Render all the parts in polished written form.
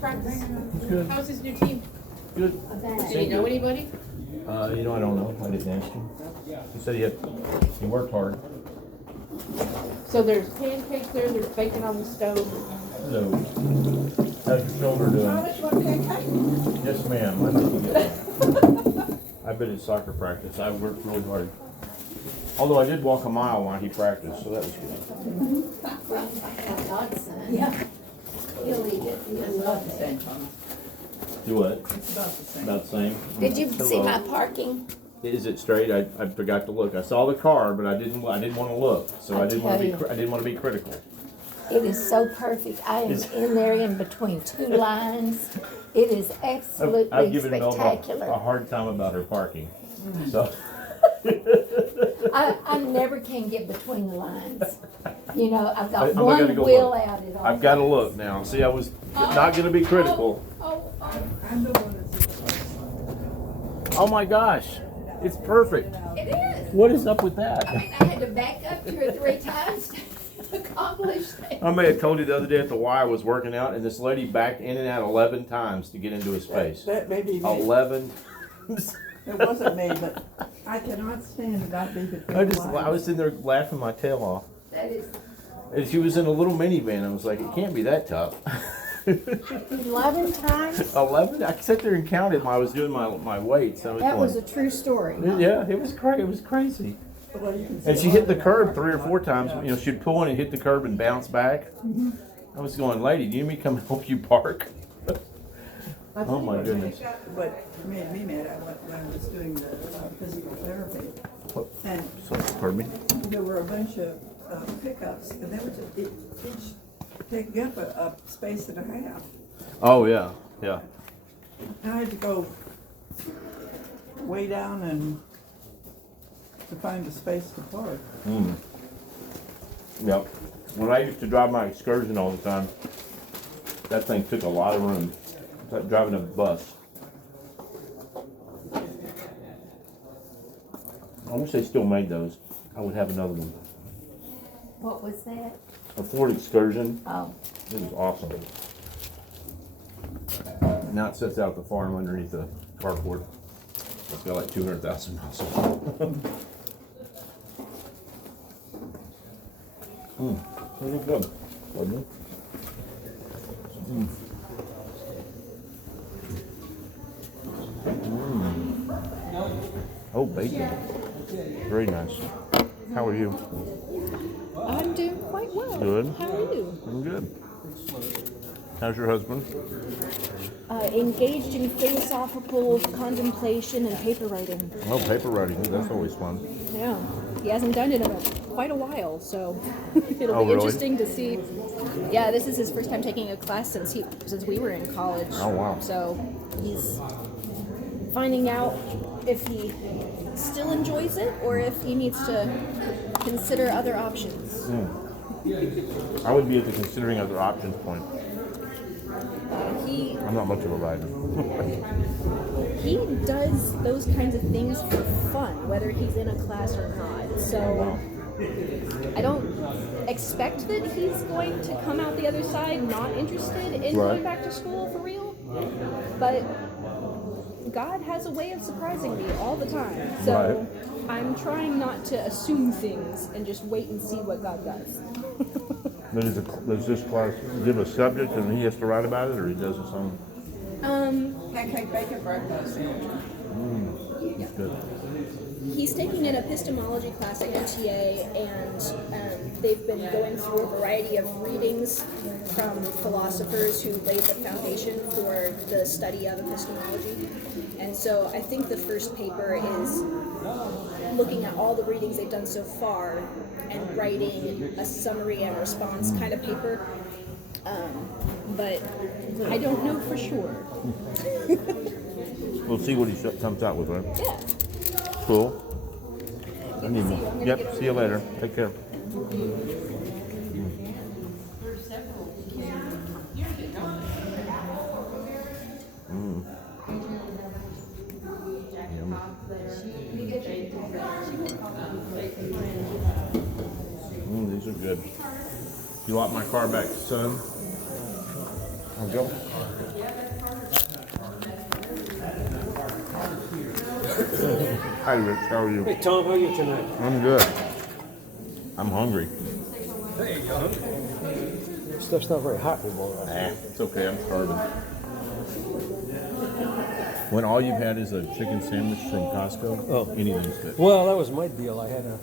practice? It's good. How's his new team? Good. Did he know anybody? I don't know. I didn't ask him. He said he worked hard. So there's pancakes there, there's bacon on the stove. So, how's your shoulder doing? Thomas, you want a pancake? Yes, ma'am. I think you get I've been at soccer practice. I worked really hard. Although I did walk a mile while he practiced, so that was good. Godson. Yeah. He'll eat it. It's about the same, Thomas. Do what? It's about the same. About the same? Did you see Hello. my parking? Is it straight? I forgot to look. I saw the car, but I didn't want to look. So I I didn't want to be tell you. I didn't want to be critical. It is so perfect. I am Is- in there in between two lines. It is absolutely I've given Melba a spectacular. hard time about her parking. So I never can get between the lines. You know, I've got I'm gonna one go wheel look. out at all. I've got to look now. See, I was not going to be critical. I'm the one that's. Oh my gosh, it's perfect. It is. What is up with that? I had to back up 2 or 3 times to accomplish that. I may have told you the other day at the Y I was working out, and this lady backed in and out 11 times to get into his space. That may be me. 11. It wasn't me, but I cannot stand to not be between I the lines. was sitting there laughing my tail off. That is And she was in a little minivan. I was like, it can't be that tough. 11 times. 11? I sat there and counted while I was doing my weights. I was That going, was a true story. yeah, it was crazy. It was crazy. Well, you can And see she hit the why. curb 3 or 4 times. You know, she'd pull in and hit the curb and bounce back. I was going, lady, do you need me to come help you park? I tell Oh, you my what goodness. What made me mad, when I was doing the physical therapy, and So, pardon me? there were a bunch of pickups, and they were just, each taking up a space and a half. Oh, yeah, yeah. And I had to go way down and to find a space to park. Mm. Yep. When I used to drive my excursion all the time, that thing took a lot of room. It's like driving a bus. I wish they still made those. I would have another one. What was that? A Ford Excursion. Oh, It was awesome. Now it sits out at the farm underneath the carport. It's got like 200,000 miles on it. It was good. Wasn't it? Oh, bacon. Very nice. How are you? I'm doing quite well. Good. How are you? I'm good. How's your husband? Engaged in philosophical contemplation and paper writing. Oh, paper writing. That's always fun. Yeah, he hasn't done it in quite a while, so it'll Oh, be really? interesting to see. Yeah, this is his first time taking a class since we were in college. Oh, wow. So he's finding out if he still enjoys it or if he needs to consider other options. I would be at the considering other options point. He I'm not much of a writer. he does those kinds of things for fun, whether he's in a class or not. So I don't expect that he's going to come out the other side not interested in Right. going back to school for real. But God has a way of surprising me all the time. So I'm trying not to assume things and just wait and see what God does. Does this class give a subject and he has to write about it, or he does it some? Pancake bacon breakfast. That's good. He's taking an epistemology class at UTA, and they've been going through a variety of readings from philosophers who laid the foundation for the study of epistemology. And so I think the first paper is looking at all the readings they've done so far and writing a summary and response kind of paper. But I don't know for sure. We'll see what he comes out with, right? Yeah. Cool. I need more. Yep. See you later. Take care. These are good. You want my car back, son? I'll go. Hi, Rich. How are you? Hey Tom, how are you tonight? I'm good. I'm hungry. Stuff's not very hot anymore. It's okay. I'm starving. When all you've had is a chicken sandwich from Costco, anything's good. Well, that was my deal. I had a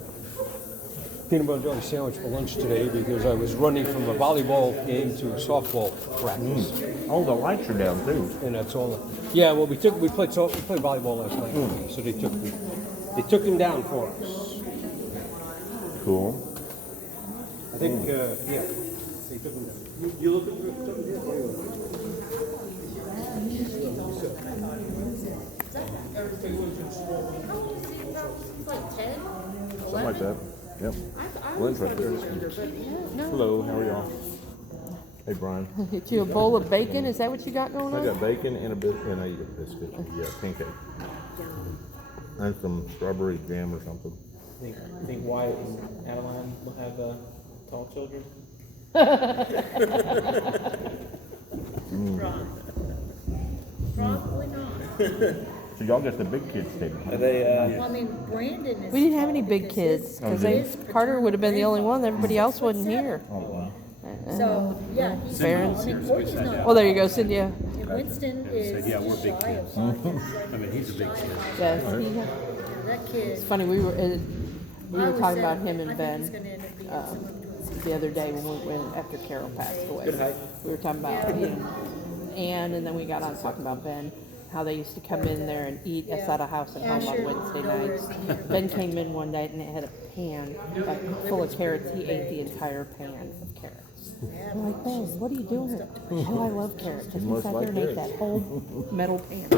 peanut butter jelly sandwich for lunch today because I was running from a volleyball game to softball practice, Oh, the lights are down too. and that's all. Yeah, well, we played volleyball last night, so they took them down for us. Cool. I think, yeah, they took them down. You looking for something? Something like that. Yep. Lynn's right there. Hello, how are y'all? Hey, Brian. Get you a bowl of bacon, is that what you got going I on? got bacon and a biscuit. Yeah, pancake. And some strawberry jam or something. Think Wyatt and Adeline will have tall children? Probably not. So y'all got the big kids table. Are they, Well, I mean, Brandon is. We didn't have any big kids, because Carter would have been the only one, everybody else wasn't here. Oh, wow. So, yeah, he's small. Parents. I mean, Courtney's not. Well, there you go, Cynthia. And Winston is yeah, we're just big shy of kids. 5. I mean, he's a big kid. Yes, That kid. it's funny, we were talking about him and I think he's Ben gonna end up being somewhere between the other day when we went after Carol passed away. We were talking about Anne, and then we got on talking about Ben, how they used to come in there and eat outside a house and home on Wednesday nights. Ben came in one night and it had a pan full of carrots. He ate the entire pan of carrots. I'm like, Ben, what are you doing? Oh, I love carrots. And he sat there and ate that whole metal pan.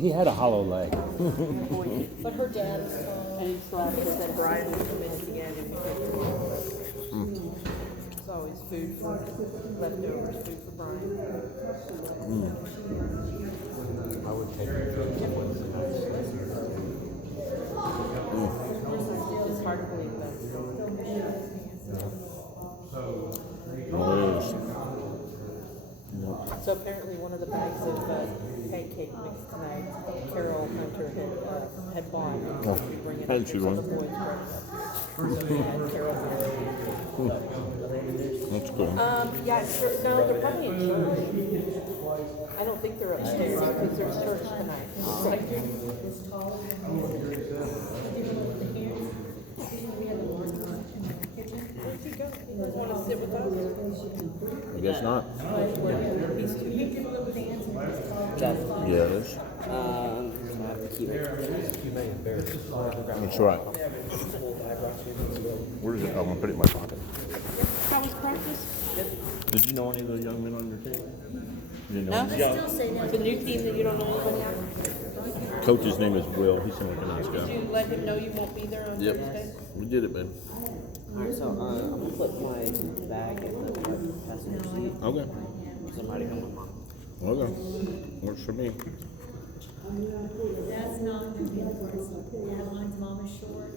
He had a hollow leg. But her dad is And he slept, and then Brian would come in at the end and pick it. It's always food for leftovers, food for Brian. I would take it. It's hard to believe that. So apparently one of the bags of pancake mix tonight, Carol Hunter had bought. We bring it How'd up she to run? the boys' breakfast. So we had Carol there. That's cool. Yeah, sure. No, they're probably in church. I don't think they're upstairs because there's church tonight. Where'd you go? You want to sit with us? I guess not. These two big little fans. Yes. That's right. Where is it? I'm gonna put it in my pocket. How was practice? Did you know any of the young men on your team? You didn't know No? any? still say that. It's a new team that you don't know anybody on? Coach's name is Will. He seemed like a nice Did guy. you let him know you won't be there on Thursday? We did it, man. Alright, so I'm gonna put my bag in the passenger seat. Okay. Somebody come with mom. Okay. Works for me. That's not gonna be the worst. Adeline's mom is short.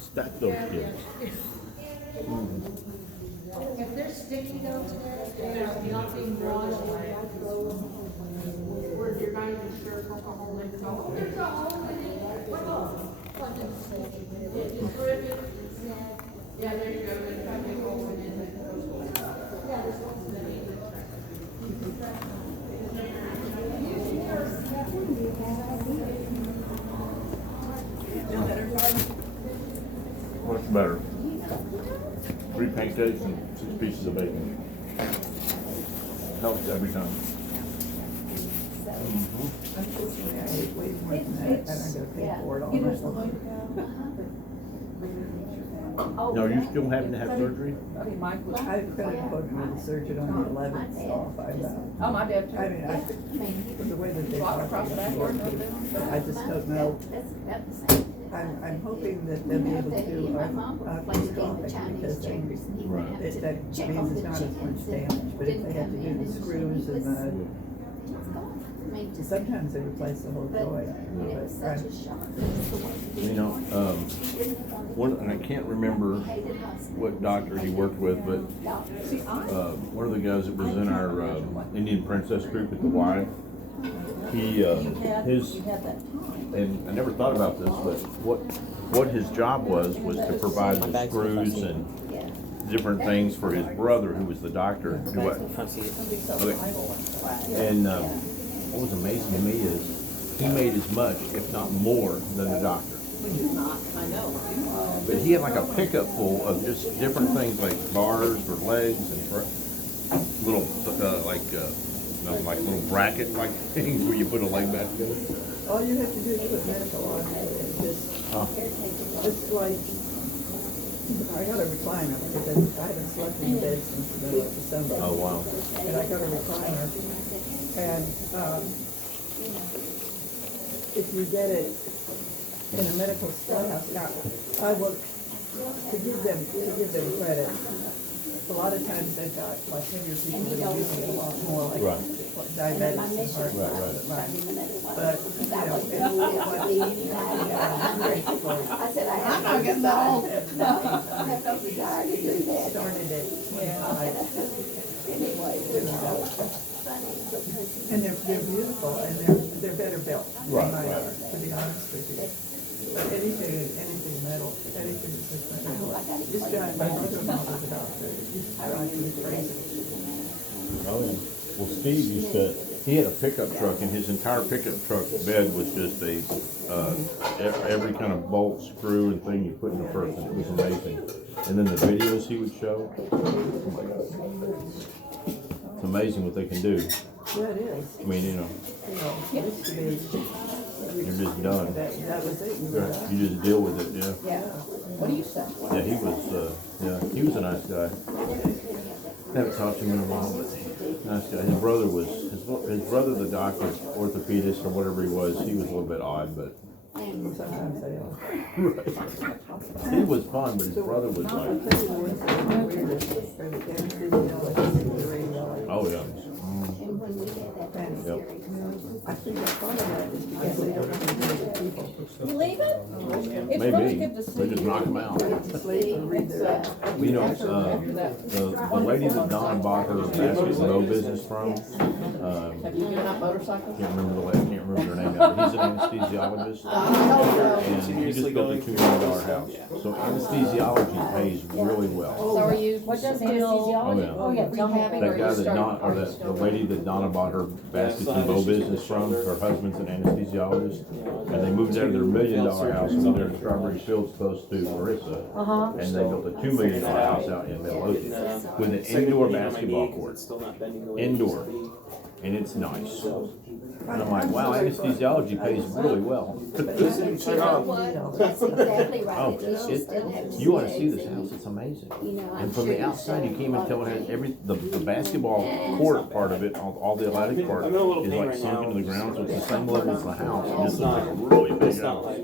Stack those kids. If they're sticky though today, there's nothing wrong with it. Where's your guys' shirt? There's a hole in it. There's a hole in it. Yeah, there you go. There's a big hole in it. What's better? 3 pancakes and 6 pieces of bacon. Helps every time. Way more than that, and I gotta pay for it all myself. Now, are you still having to have surgery? I couldn't go to the surgeon on the 11th, so I'll find out. Oh, my bad. I mean, the way that they talk, I just don't know. I'm hoping that they'll be able to arthroscopic because that means it's not as much damage. But if they have to do the screws and the sometimes they replace the whole joint. You know, and I can't remember what doctor he worked with, but one of the guys that was in our Indian Princess group at the Y, and I never thought about this, but what his job was to provide the screws and different things for his brother, who was the doctor. Okay. And what was amazing to me is he made as much, if not more, than the doctor. But he had like a pickup full of just different things, like bars for legs and for little like little bracket like things where you put a leg back together. All you have to do is put medical on it. It's like, I got a recliner because I haven't slept in bed since the middle of December. Oh, wow. And I got a recliner. And if you get it in a medical storehouse, now, I will, to give them credit, a lot of times they've got like heavier people that are using it a lot more, like diabetics and heart. But, you know, I said, I'm not getting that old. No, I have no desire to do that. started at 25. Anyway, And they're beautiful and they're better built than mine are, to be honest with you. But anything metal, anything that's just metal. This guy, my brother-in-law was a doctor. He's driving me crazy. Oh, yeah. Well, Steve he had a pickup truck, and his entire pickup truck bed was just every kind of bolt, screw, and thing you put in a person. It was amazing. And then the videos he would show, oh my God. It's amazing what they can do. Yeah, it is. I mean, It used to be. you're just done. That was it. You were done. You just deal with it, yeah. what do you say? Yeah, he was a nice guy. Haven't talked to him in a while, but nice guy. His brother, the doctor, orthopedist or whatever he was a little bit odd, but Sometimes they are. he was fun, but his brother was like, oh yeah. Yep. I think a part of that is because they don't have to deal with people. You leaving? It's really Maybe good to see they just you. knock him out. Sleep and read their. You know, the lady that Don bought her basketball business from, Have you given up motorcycles? can't remember her name now, but he's an anesthesiologist. And he just built a $2 million house. So anesthesiology pays really well. So are you What does still Oh, anesthesiology? yeah. Oh, yeah, tell me. rehabbing That or guy you that started? the lady that Donna bought her baskets and bow business from, her husband's an anesthesiologist. And they moved out of their $1 million house and moved there in Strawberry Fields close to Marissa. And they built a $2 million house out in Midlothian with an indoor basketball court. Indoor. And it's nice. And I'm like, wow, anesthesiology pays really well. You know what? That's exactly right. Oh, At least you still have you ought to see this house, it's amazing. You know, I'm And from sure the you outside, you still can't even tell it has the basketball court part of it, all the athletic part is like sunk into the ground, so it's the same level as the house. It just looks like a really big It's not house. like,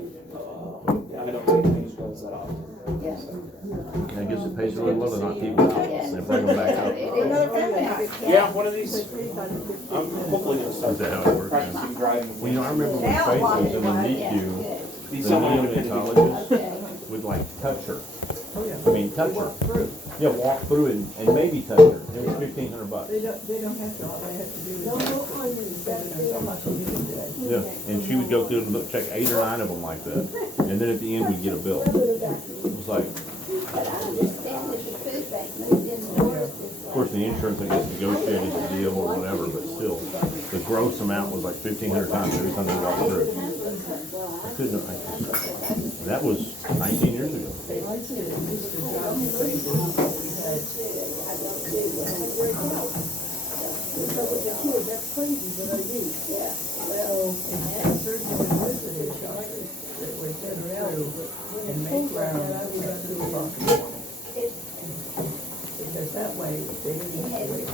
I don't take these shows that often. Yeah. And I guess it pays really well to knock people out and bring them back up. Yeah, one of these, I'm hopefully gonna Is start that how it works? practicing driving. Well, you know, I remember when Faith was in the NICU, the neonatologist would like touch her. I mean, touch her. Yeah, walk through and maybe touch her. It was $1,500. They don't have to, all they have to do is spend their social media today. Yeah, and she would go through and check 8 or 9 of them like that, and then at the end we'd get a bill. It was like, But I understand that the food bank moved in north. of course, the insurance I guess negotiated the deal or whatever, but still, the gross amount was like 1,500 times every time they walked through. I couldn't. That was 19 years ago. They used to drive me crazy. We had surgeons and visiting doctors that would get through and make rounds at 2 o'clock in the morning. Because that way, they didn't have to wait.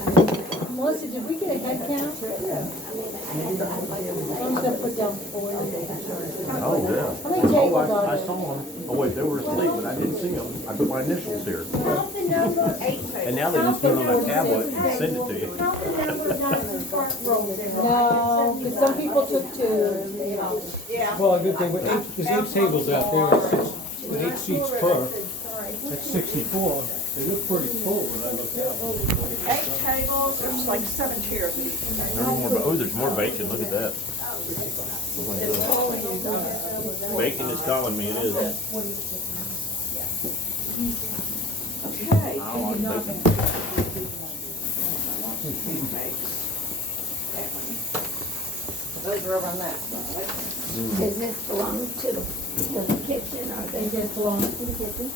Melissa, did we get a head count? Yeah. I'm gonna put down 4. Oh, yeah. How many Oh, tables I are there? saw them. Oh, wait, they were asleep, but I didn't see them. I put my initials here. And now they just put it on a tablet and send it to you. No, because some people took two. Well, a good thing, there's 8 tables out there, with 8 seats per, that's 64. They look pretty full when I look out. 8 tables, there's like 7 chairs at each table. Oh, there's more bacon, look at that. Oh my God. Bacon is calling me, it is. Okay. I like bacon. Those are over on that side. Does this belong to the kitchen, or they just belong to the kitchen?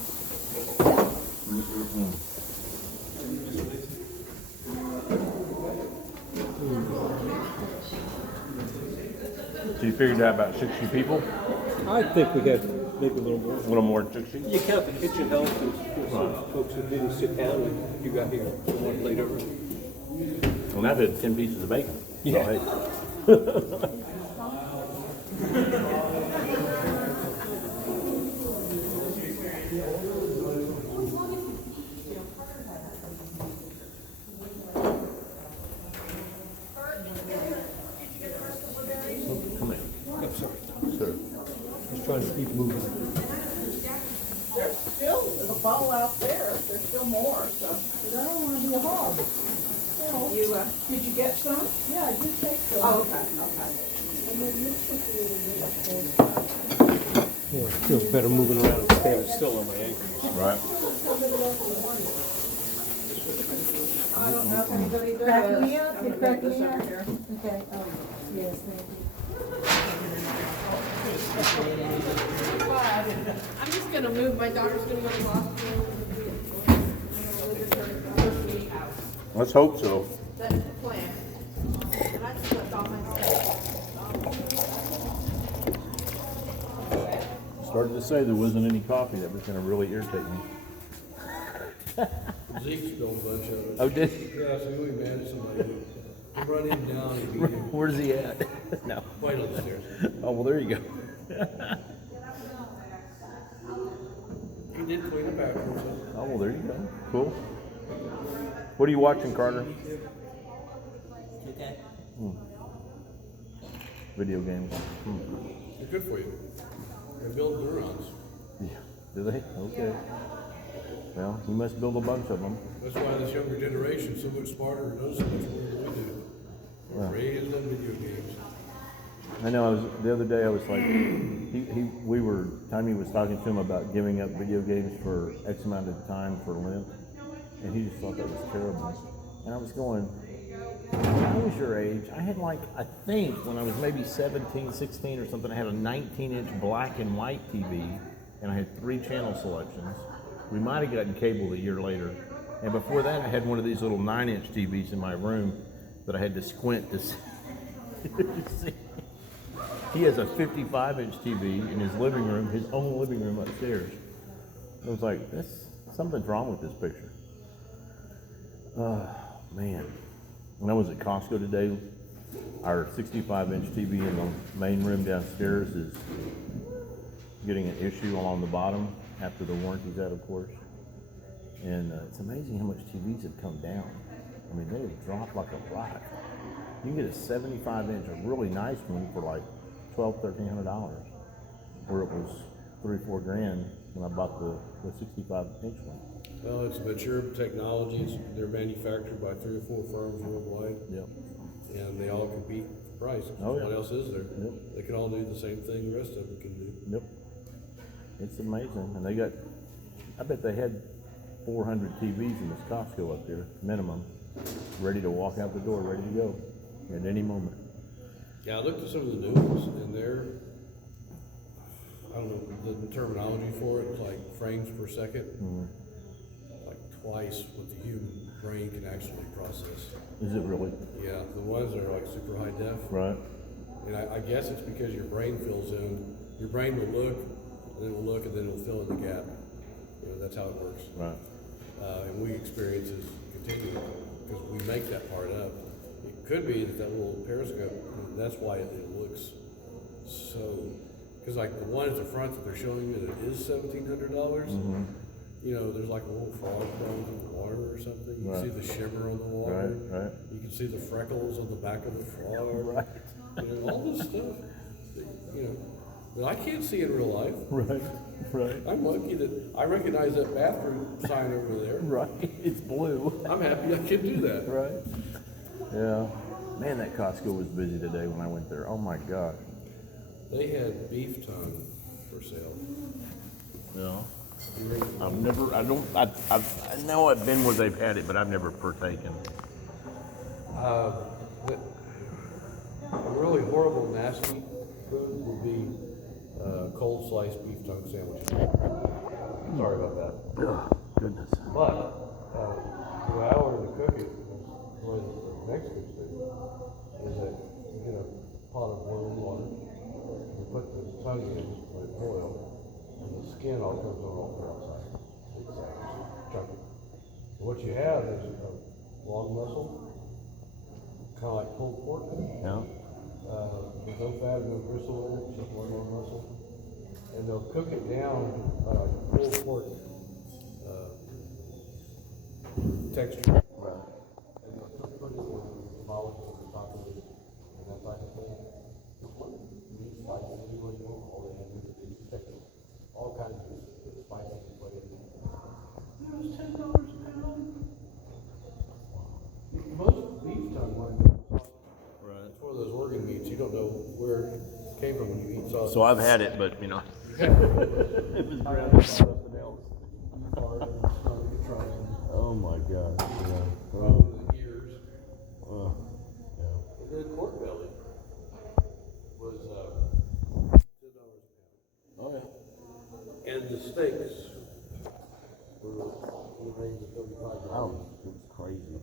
So you figured out about 60 people? I think we had maybe a little more. A little more than 60? You count the kitchen help, and some folks who didn't sit down when you got here, somewhat later. Well, I've had 10 pieces of bacon. Yeah. So, hey. Come in. I'm sorry. Sir. Just trying to keep moving. There's still a bowl out there, there's still more, so. I don't wanna be a hog. You, did you get some? Yeah, I did take some. Oh, okay, okay. Yeah, it feels better moving around and standing still on my ankles. Right. I don't know if anybody does. Crack me up, you crack me This up. over here. Okay, oh, yes, thank you. I'm just gonna move, my daughter's gonna go to law school. Let's hope so. That's the plan. And I just left all my stuff. Started to say there wasn't any coffee. That was going to really irritate me. Zeke spilled a bunch of it. Oh, did he? Yeah, so we mad at somebody. Run him down, he'd be Where's he at? No. right on the stairs. Oh, well, there you go. He did clean up afterwards. Oh, well, there you go. Cool. What are you watching, Carter? Okay. Video games. They're good for you. They build neurons. Yeah. Do they? Okay. Well, you must build a bunch of them. That's why this younger generation is so much smarter and knows so much more than we do. Well. Raised on video games. I know. The other day I was like, Tommy was talking to him about giving up video games for X amount of time for Lent, and he just thought that was terrible. And I was going, when I was your age, I had I think when I was maybe 17, 16 or something, I had a 19-inch black and white TV, and I had 3 channel selections. We might have gotten cable a year later. And before that, I had one of these little 9-inch TVs in my room that I had to squint to see. He has a 55-inch TV in his living room, his own living room upstairs. I was like, something's wrong with this picture. Oh, man. When I was at Costco today, our 65-inch TV in the main room downstairs is getting an issue along the bottom after the warranty's out, of course. And it's amazing how much TVs have come down. I mean, they have dropped like a rock. You can get a 75-inch, a really nice one for like $1,200–1,300, where it was $3–4 grand when I bought the 65-inch one. Well, it's mature technology. They're manufactured by 3 or 4 firms worldwide. Yep. And they all compete for price. Oh, yeah. What else is there? Yep. They can all do the same thing the rest of them can do. Yep. It's amazing. And I bet they had 400 TVs in this Costco up there, minimum, ready to walk out the door, ready to go at any moment. Yeah, I looked at some of the new ones, and they're, I don't know the terminology for it, it's like frames per second. Like twice what the human brain can actually process. Is it really? Yeah, the ones that are like super high def. Right. And I guess it's because your brain fills in. Your brain will look, and then it will look, and then it will fill in the gap. That's how it works. Right. And we experience is continuing because we make that part up. It could be that little periscope, that's why it looks so, because like the one at the front that they're showing you that is $1,700, there's like a little frog crawling in the water or something. You Right. see the shimmer on the water. Right. You can see the freckles on the back of the frog. Right. You know, all this stuff, that, you know, that I can't see in real life. Right, right, I'm lucky that I recognize that bathroom sign over there. right. It's blue. I'm happy I can do that. Right. Yeah. Man, that Costco was busy today when I went there. Oh my God. They had beef tongue for sale. No. I know I've been where they've had it, but I've never partaken. The really horrible, nasty food would be cold sliced beef tongue sandwiches. Sorry about that. Oh, goodness. But the way I ordered to cook it was the Mexican thing. Is that you get a pot of boiling water, you put the tongue in, let it boil, and the skin all comes over outside. It's chunky. And what you have is a long muscle, kind of like pulled pork. Yeah. With no fat, no gristle in it, just one long muscle. And they'll cook it down, pulled pork texture. Right. And they'll put it in molecules on top of it, and that type of thing. Meat, spices, anywhere you want, all they have is chicken, all kinds of spices and flavors. It was $10 a pound. Most beef tongue wine sauce. Right. It's one of those organ meats, you don't know where it came from when you eat sausage. So I've had it, but you know. It was ground up something else. Oh my God. Yeah. Ears. Yeah. And then pork belly was $10 a pound. Oh yeah. And the steaks were in the range of $35. Oh, it was crazy.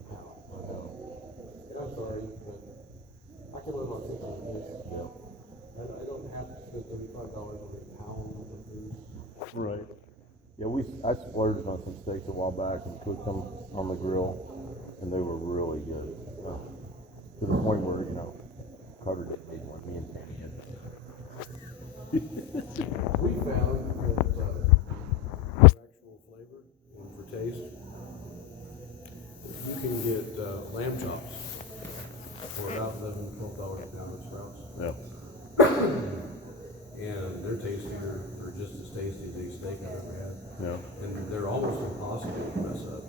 And I'm sorry, but I can live on $6 fish. Yeah. And I don't have to spend $35 on a pound of food. Right. Yeah, I splurged on some steaks a while back and cooked them on the grill, and they were really good. To the point where, you know, covered it, made one, me and Tammy had. We found that for actual flavor and for taste, you can get lamb chops for about $11, $12 a pound at Sprouts. Yeah. And they're tastier, they're just as tasty as any steak I've ever had. Yeah. And they're almost impossible to mess up.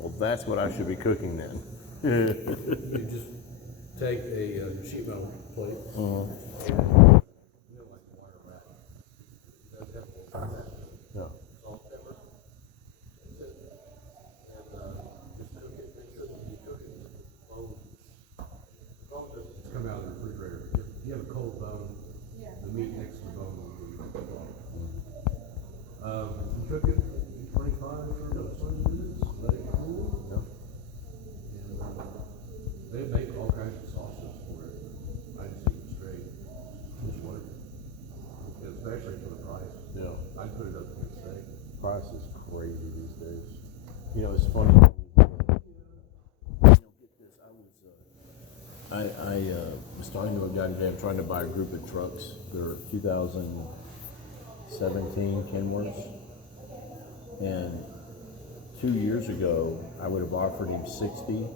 Well, that's what I should be cooking then. You just take a sheet metal plate and like a wire rack. That's it. Yeah. Salt, pepper. That's it. And just cook it. Make sure that you cook it with bone. Bone doesn't come out of the refrigerator. If you have a cold bone, the meat next to the bone will be raw. You cook it 25 or 20 minutes. Let it cool. Yeah. And they make all kinds of sauces for it. I just eat it straight. Just wonderful. And especially for the price. Yeah. I'd put it up against steak. Price is crazy these days. You know, it's funny. I was talking to a guy today. I'm trying to buy a group of trucks. They're 2017 Kenworths. And 2 years ago, I would have offered him 60,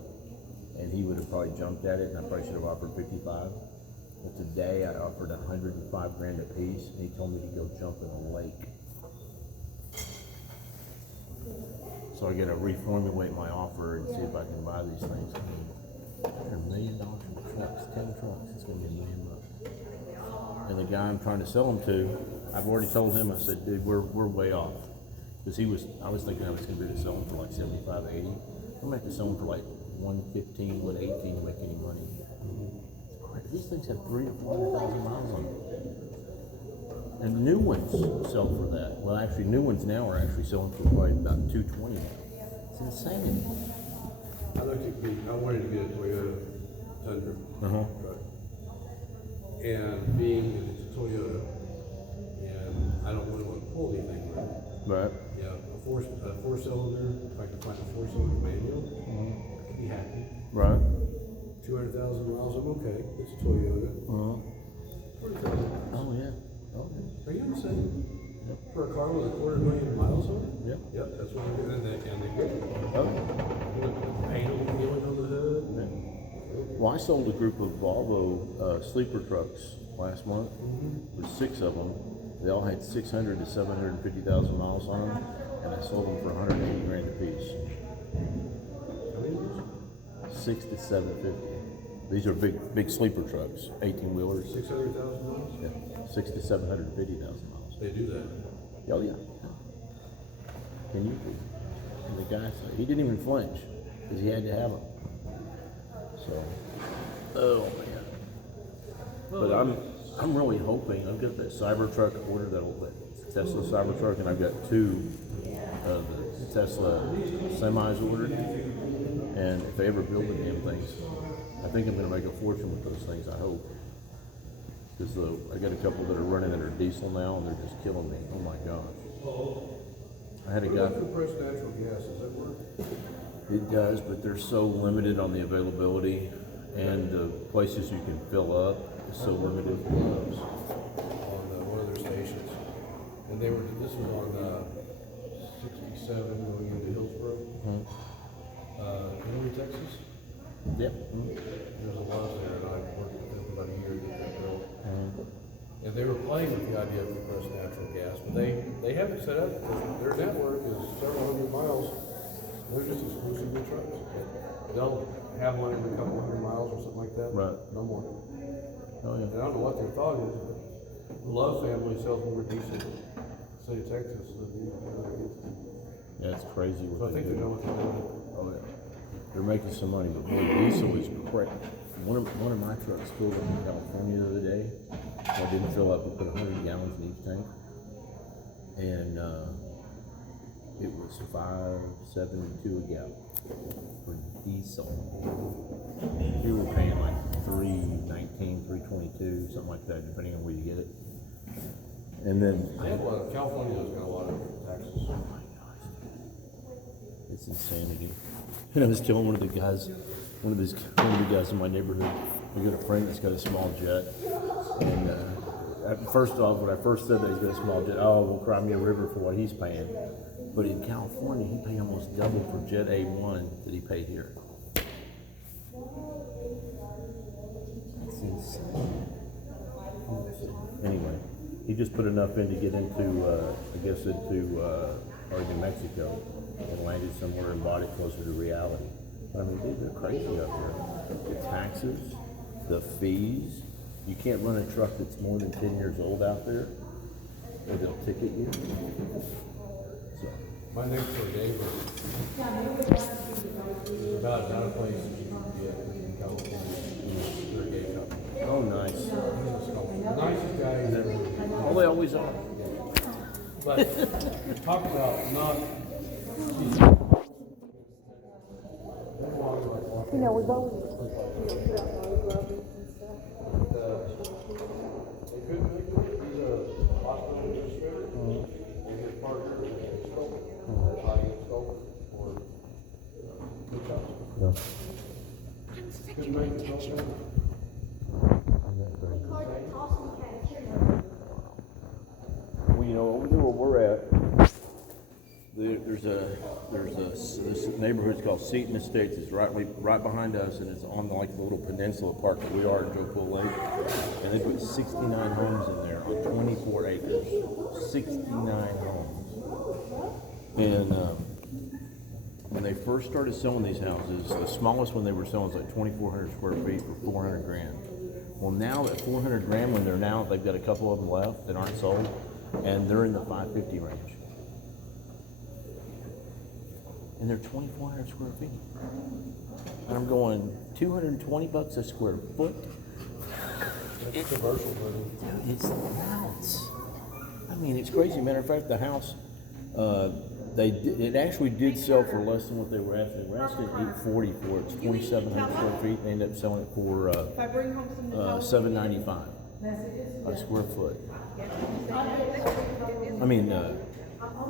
and he would have probably jumped at it, and I probably should have offered 55. But today, I offered $105 grand a piece, and he told me to go jump in a lake. So I got to reformulate my offer and see if I can buy these things. I mean, they're $1 million for trucks, 10 trucks. It's going to be $1 million bucks. And the guy I'm trying to sell them to, I've already told him, I said, dude, we're way off. Because I was thinking I was going to be able to sell them for like 75, 80. I'm going to have to sell them for like 115, 118 to make any money. These things have 300,000 or 400,000 miles on them. And new ones sell for that. Well, actually, new ones now are actually selling for probably about 220 now. It's insane. I wanted to get a Toyota Tundra truck. And being that it's a Toyota, and I don't really want to pull anything with it. Right. Yeah, a four-cylinder, if I can find a four-cylinder manual, I'd be happy. Right. 200,000 miles, I'm okay. It's a Toyota. 40,000 miles. Oh, yeah. Oh, Are you insane? For a car with 250,000 miles on it? Yep. Yep, that's what I'm doing. And they get it. Oh. Paint on the hood. Well, Well, I sold a group of Volvo sleeper trucks last month. There's 6 of them. They all had 600 to 750,000 miles on them, and I sold them for 180 grand a piece. 6 to 750. These are big sleeper trucks, 18 wheelers. 600,000 miles? Yeah, 6 to 750,000 miles. They do that. Oh yeah. Can you? And the guy said he didn't even flinch because he had to have them. So, oh man. But I'm really hoping I've got that Cybertruck order, that Tesla Cybertruck, and I've got 2 of the Tesla semis ordered. And if they ever build the damn things, I think I'm going to make a fortune with those things. I hope. Because I got a couple that are running that are diesel now, and they're just killing me. Oh my gosh. I had a guy. Compressed natural gas, does that work? It does, but they're so limited on the availability, and the places you can fill up is so limited. On one of their stations. And this was on 67 going into Hillsborough. Henry, Texas. Yep. There's a lot there, and I worked with them for about a year to get that built. And they were playing with the idea of compressed natural gas, but they have it set up because their network is several hundred miles. They're just exclusively trucks. They'll have one every couple hundred miles or something like that. Right. No more. Oh yeah. And I don't know what their thought is, but the Love family sells more diesel in the state of Texas than the other kids. Yeah, it's crazy So what I think they they do. know what they're doing. Oh yeah. They're making some money, but boy, diesel is crazy. One of my trucks filled up in California the other day. I didn't fill up. We put 100 gallons in each tank, and it was $5.72 a gallon for diesel. Here we're paying like $3.19, $3.22, something like that, depending on where you get it. And then They have a lot of, California's got a lot of taxes. oh my gosh, it's insanity. And I was telling one of the guys in my neighborhood, we got a friend that's got a small jet, and first off, when I first said that he's got a small jet, oh, we'll cry me a river for what he's paying. But in California, he paid almost double for Jet A1 that he paid here. That's insane. Anyway, he just put enough in to get into, New Mexico, and landed somewhere and bought it closer to reality. But I mean, dude, they're crazy up there. The taxes, the fees. You can't run a truck that's more than 10 years old out there, or they'll ticket you. So. My next door neighbor is about another place that you can get in California. They're a gay couple. Oh, nice. He's the nicest guy he's ever met. Oh, they always are. But talk about not. You know, we've always. They couldn't make it. He's a hospital administrator. And his partner is a sculptor. Body sculptor for big house. Yeah. Couldn't make it. No. Well, you know, over there where we're at, there's this neighborhood's called Seton Estates. It's right behind us, and it's on like the little peninsula park that we are in Joe Pool Lake. And they put 69 homes in there on 24 acres. 69 homes. And when they first started selling these houses, the smallest one they were selling was like 2,400 square feet for 400 grand. Well, now at 400 grand, they've got a couple of them left that aren't sold, and they're in the 550 range. And they're 2,400 square feet. And I'm going, $220 a square foot? It's commercial money. Dude, it's nuts. I mean, it's crazy. Matter of fact, the house, it actually did sell for less than what they were asking. We're asking $840 for it. It's 2,700 square feet. They ended up selling it for $795 a square foot. I mean,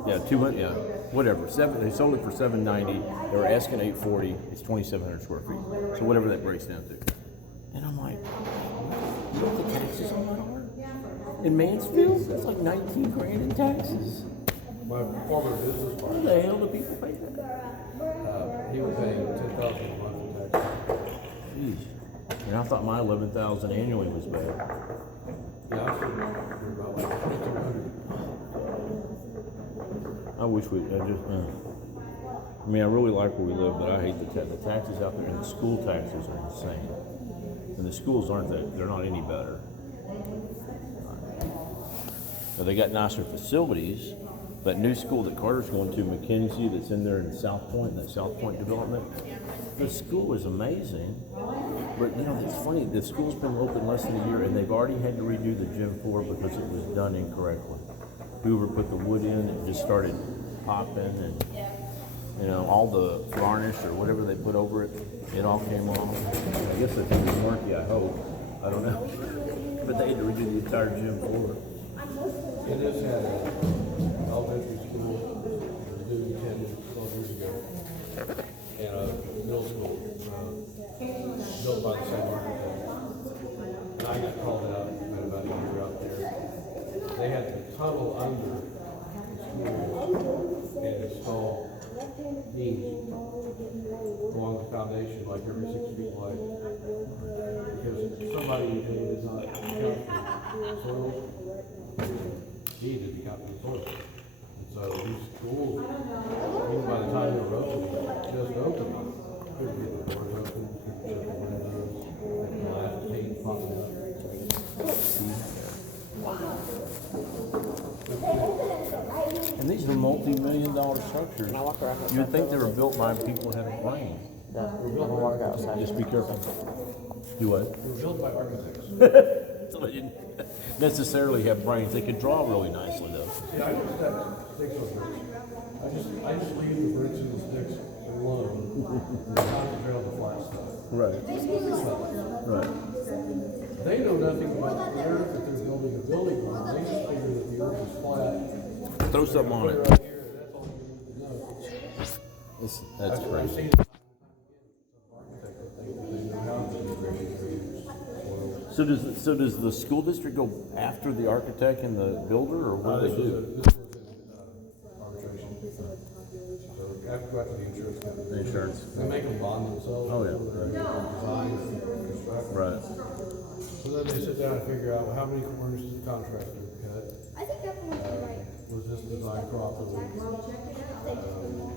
yeah, 200, yeah, whatever. They sold it for $790. They were asking $840. It's 2,700 square feet. So whatever that breaks down to. And I'm like, you know what the taxes on that are? In Mansfield, that's like 19 grand in taxes. My former business How partner, the hell do people pay that? he was paying $10,000 a month in taxes. Jeez. And I thought my 11,000 annually was bad. Yeah, I think we're about like 2,200. I wish we, I mean, I really like where we live, but I hate the taxes out there, and the school taxes are insane. And the schools aren't they're not any better. Now, they got nicer facilities, but new school that Carter's going to, McKenzie, that's in there in South Point, that South Point development, the school is amazing. But you know, it's funny, the school's been open less than a year, and they've already had to redo the gym floor because it was done incorrectly. Whoever put the wood in, it just started popping, and you know, all the varnish or whatever they put over it, it all came off. I guess it's murky, I hope. I don't know. But they had to redo the entire gym floor. It just had an elementary school, new 10, 12 years ago, and a middle school, built by the same architect. And I got called out, spent about a year out there. They had to tunnel under the school and install beams along the foundation, like every 6 feet wide. Because somebody did not account for soil, needed to count for the soil. And so these schools, even by the time they were open, just open, couldn't get the doors open, couldn't shut the windows, and glass paint popping out. And these are multi-million-dollar structures. Can I walk around? You would think they were built by people who had a brain. Yeah, I'm gonna walk outside. Just be careful. Do what? They were built by architects. So they didn't necessarily have brains. They could draw really nicely, though. See, I just have sticks on bricks. I just leave the bricks and the sticks alone. Concentrate on the flat stuff. Right. Right. They know nothing about the earth that they're building a building on. They just figure that the earth is flat. Throw something on Put it it. right here, that's all you need to know. That's That's what I've crazy. seen. Architect that they know how to integrate soil. So does the school district go after the architect and the builder, or what do they do? This was in arbitration. So I have to go after the insurance company. The insurance. They make them bond themselves. Oh, yeah. So they're design and construct. Right. So then they sit down and figure out, well, how many corners does the contractor cut? I think that one's right. Was this designed properly?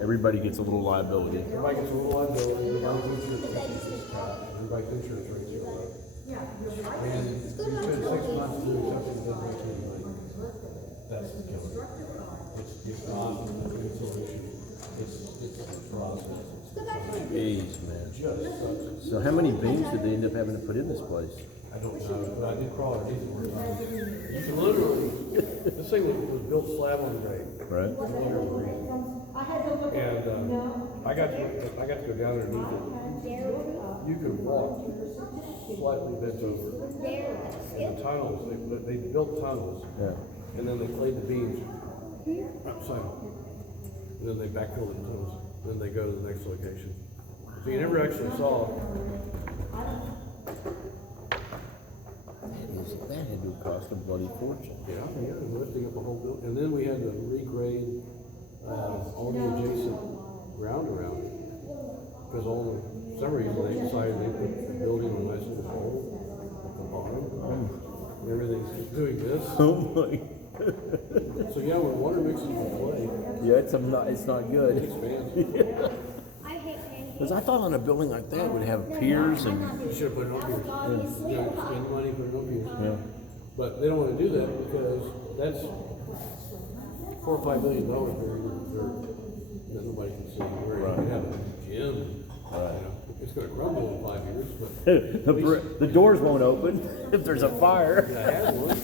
Everybody gets a little liability. Everybody gets a little liability, everybody's insurance is cut, everybody's insurance rates go up. And you spend 6 months doing something that doesn't make any money. That's the killer. It's not a good solution. It's a process. Jeez, man. Just sucks. So how many beams did they end up having to put in this place? I don't know, but I did crawl underneath it. You can literally, this thing was built slab on grade. Right. And I got to go down underneath it. You could walk slightly bent over. And the tunnels, they built tunnels, Yeah. and then they laid the beams outside. And then they backfilled the tunnels. Then they go to the next location. So you never actually saw. That had to cost a bloody fortune. Yeah, lifting up a whole building. And then we had to regrade all the adjacent ground around it. Because for some reason they decided they put the building on nice little hole at the bottom. And everything's just doing this. Oh my. So yeah, when water mixes with clay, Yeah, it's not it good. expands. I hate pancakes. Because I thought on a building like that would have piers and You should have put it on piers. You know, spend the money, put it on piers. yeah. But they don't want to do that because that's $4 or $5 million buried in the dirt that nobody can see. Where you can have a gym, you know, it's going to crumble in 5 years, but The doors won't open if there's a fire. I had one.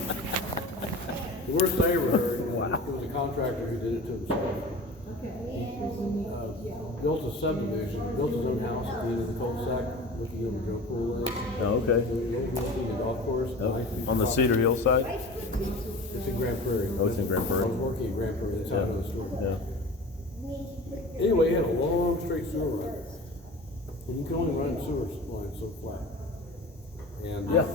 The worst I ever heard was a contractor who did it to himself. He built a subdivision, built his own house at the end of the cul-de-sac, looking over Joe Pool Lake. Oh, okay. Overlooking the golf course. On the Cedar Hill side? It's in Grand Prairie. Oh, it's in Grand Prairie. I was working in Grand Prairie, that's how I know the story. Yeah. Anyway, he had a long straight sewer run. And you can only run sewer line so flat. And Yeah.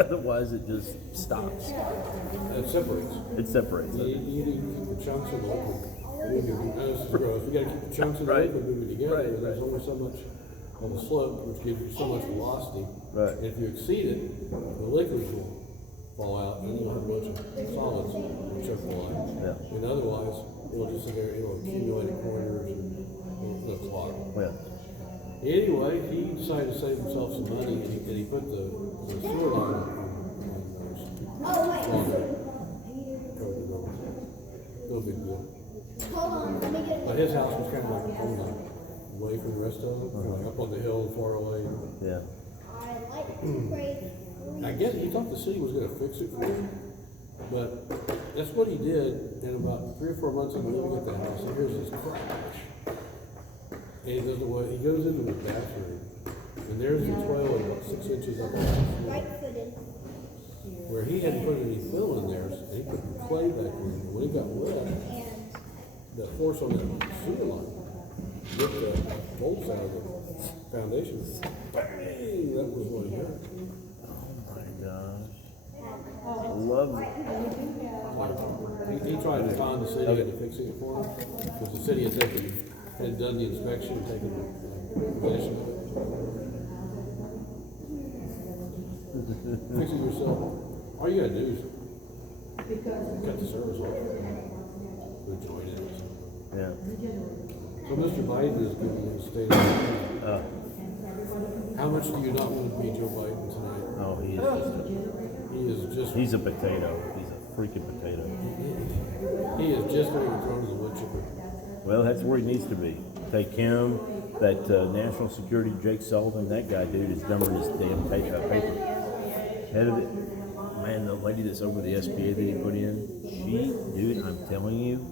Otherwise, it just stops. it separates. It separates You it. need to keep the chunks in the liquid. This is gross. You gotta keep the chunks in the Right. liquid moving together. Right, There's right. only so much of a slope, which gives you so much velocity. Right. And if you exceed it, the liquids will fall out, and you'll have a bunch of solids that choke the line. Yeah. And otherwise, it'll just sit there, it'll accumulate in corners and it'll clog. Well, Anyway, he decided to save himself some money, and he put the sewer line on those. No big deal. Hold on, let me get But his house was kind of like away from the rest of it, kind of like up on the hill, far away. yeah. I like to break. I guess he thought the city was gonna fix it for him, but that's what he did, and about 3 or 4 months into living at the house, and here's this crash. And he doesn't want, he goes into the bathroom, and there's the toilet about 6 inches up on the floor, Right-footed. where he hadn't put any fill in there, and he put clay back in, and when it got wet, And the force on that sewer line ripped the bolts out of the foundation. Bang! That was what he heard. Oh my gosh. I love He tried to find the city and to fix it for him, because the city had done the inspection, taken possession of it. Fix it yourself. All you gotta do is cut the service off. Rejoin it or something. Yeah. So Mr. Biden is giving you a state of the union. How much do you not want to be Joe Biden tonight? Oh, He is just he's a potato. He's a freaking potato. he is just going to be thrown as a wood chipper. Well, that's where he needs to be. Take him, that national security Jake Sullivan, that guy, dude, is dumber than his damn paper. Head of it. Man, the lady that's over the SBA that he put in, dude, I'm telling you,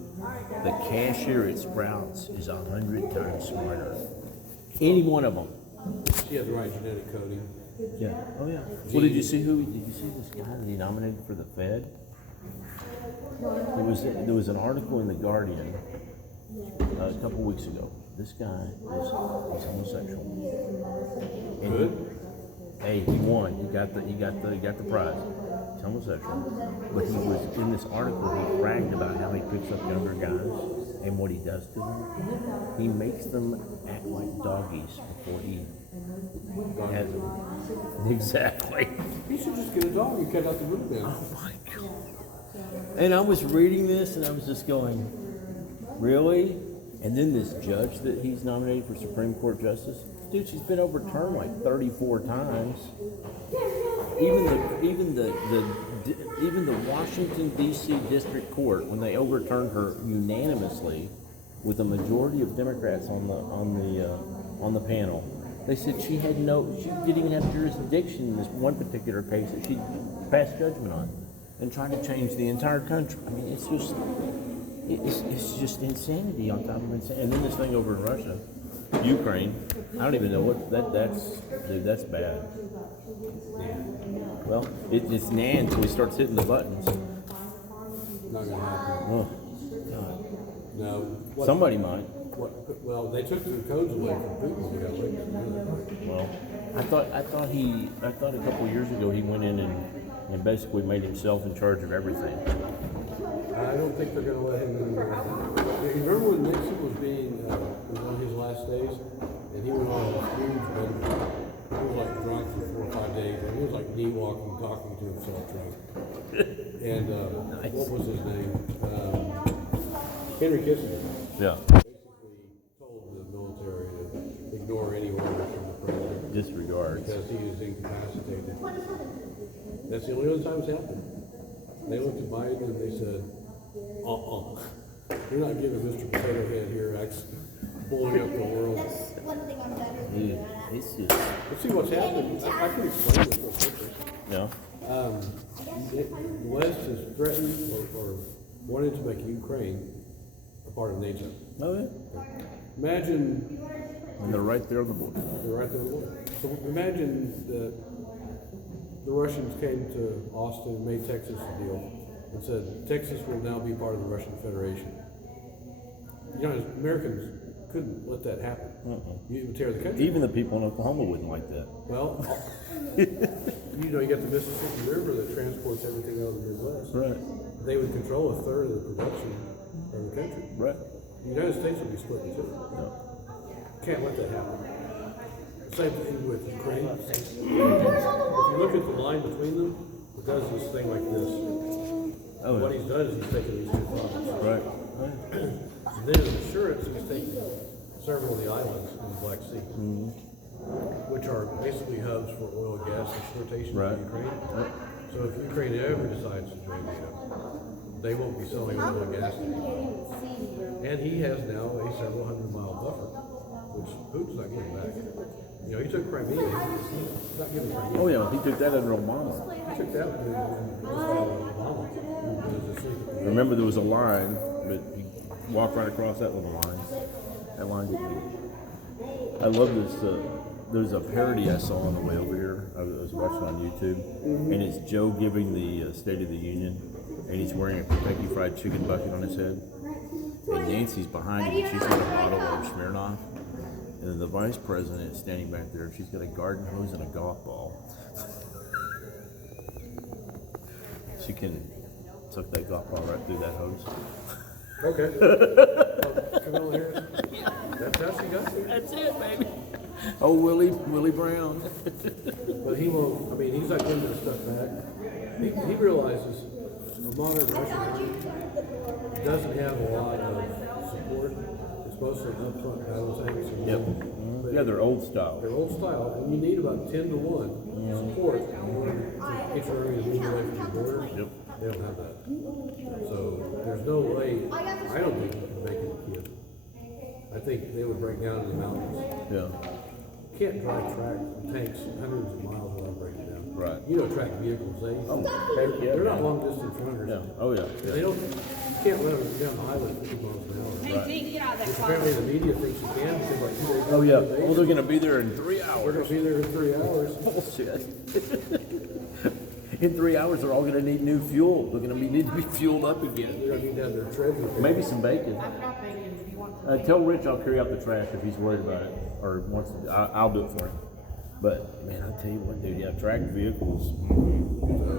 the cashier at Sprouts is 100 times smarter. Any one of them. She has the right genetic coding. Yeah. Oh yeah. Well, did you see this guy that he nominated for the Fed? There was an article in the Guardian a couple weeks ago. This guy is homosexual. And Good. Hey, he won. He got the prize. He's homosexual. But he was in this article. He bragged about how he picks up younger guys and what he does to them. He makes them act like doggies before he has them. Exactly. You should just get a dog and cut out the root down. Oh my God. And I was reading this and I was just going, really? And then this judge that he's nominated for Supreme Court Justice, dude, she's been overturned like 34 times. Even the Washington D.C. District Court, when they overturned her unanimously, with a majority of Democrats on the panel, they said she didn't even have jurisdiction in this one particular case that she passed judgment on, and trying to change the entire country. I mean, it's just insanity on top of insanity. And then this thing over in Russia, Ukraine, I don't even know what that's bad. Well, it's nan until he starts hitting the buttons. Not gonna happen. Oh, God. No. Somebody might. Well, they took the codes away from Putin when he got elected. Well, I thought a couple years ago he went in and basically made himself in charge of everything. I don't think they're gonna let him anymore. You remember when Nixon was was on his last days, and he went on a huge bender. He was like drunk for 4 or 5 days, and he was like knee walking, talking to himself drunk. And Nice. what was his name? Henry Kissinger. Yeah. Basically told the military to ignore any orders from the president Disregards. because he is incapacitated. That's the only other time it's happened. They looked at Biden and they said, you're not giving Mr. Potato Head here blowing up the world. That's one thing I'm better Dude, than. it's just Let's see what's happened. I can explain this real quickly. no. The West has threatened or wanted to make Ukraine a part of NATO. Oh yeah. Imagine And they're right there on the border. they're right there on the border. So imagine that the Russians came to Austin and made Texas a deal and said Texas will now be part of the Russian Federation. You know, Americans couldn't let that happen. You would tear the country. Even the people in Oklahoma wouldn't like that. Well, you know, you got the Mississippi River that transports everything out of the Midwest. Right. They would control a third of the production of the country. Right. The United States would be split in two. Can't let that happen. Same thing with Ukraine. If you look at the line between them, it does this thing like this. Oh, What yeah. he's done is he's taken these two provinces. Right. And then in assurance, he's taken several of the islands in the Black Sea, which are basically hubs for oil and gas exportation Right. to Ukraine. So if Ukraine ever decides to join NATO, they won't be selling oil and gas. And he has now a several 100-mile buffer, which Putin's not giving back. You know, he took Crimea. He's not giving Crimea. Oh yeah, he took that under Obama. He took that with Obama. It was a Remember there was a line, but you walk right across that little line. That line didn't move. I love this. There's a parody I saw on the way over here. I was watching on YouTube, and it's Joe giving the State of the Union, and he's wearing a Kentucky Fried Chicken bucket on his head. And Nancy's behind him, and she's got a bottle of Smirnoff. And then the vice president is standing back there, and she's got a garden hose and a golf ball. She can suck that golf ball right through that hose. Okay. Kamala Harris. That's how she got there. That's it, baby. Oh, Willie Brown. But he won't, I mean, he's not giving that stuff back. He realizes a modern Russian doesn't have a lot of support. It's mostly upfront battle tanks. And Yep. Yeah, they're old style. They're old style, and you need about 10 to 1 support in order to get your army to move away from your border. Yep. They don't have that. So there's no way, I don't think you can make it a kid. I think they would break down in the mountains. Yeah. You can't drive tanks hundreds of miles without breaking down. Right. You know, track vehicles, they're not long distance runners. Yeah. Oh yeah. They don't, you can't run them down the highway 50 miles an hour. Right. Which apparently the media thinks you can because like 2 days. Oh yeah. Well, they're gonna be there in 3 We're hours. gonna be there in 3 hours. Bullshit. In 3 hours, they're all gonna need new fuel. They're gonna need to be fueled up again. They're gonna need to have their treasure. Maybe some bacon. Tell Rich I'll carry out the trash if he's worried about it, or wants. I'll do it for him. But man, I'll tell you what, dude. Yeah, tracked vehicles.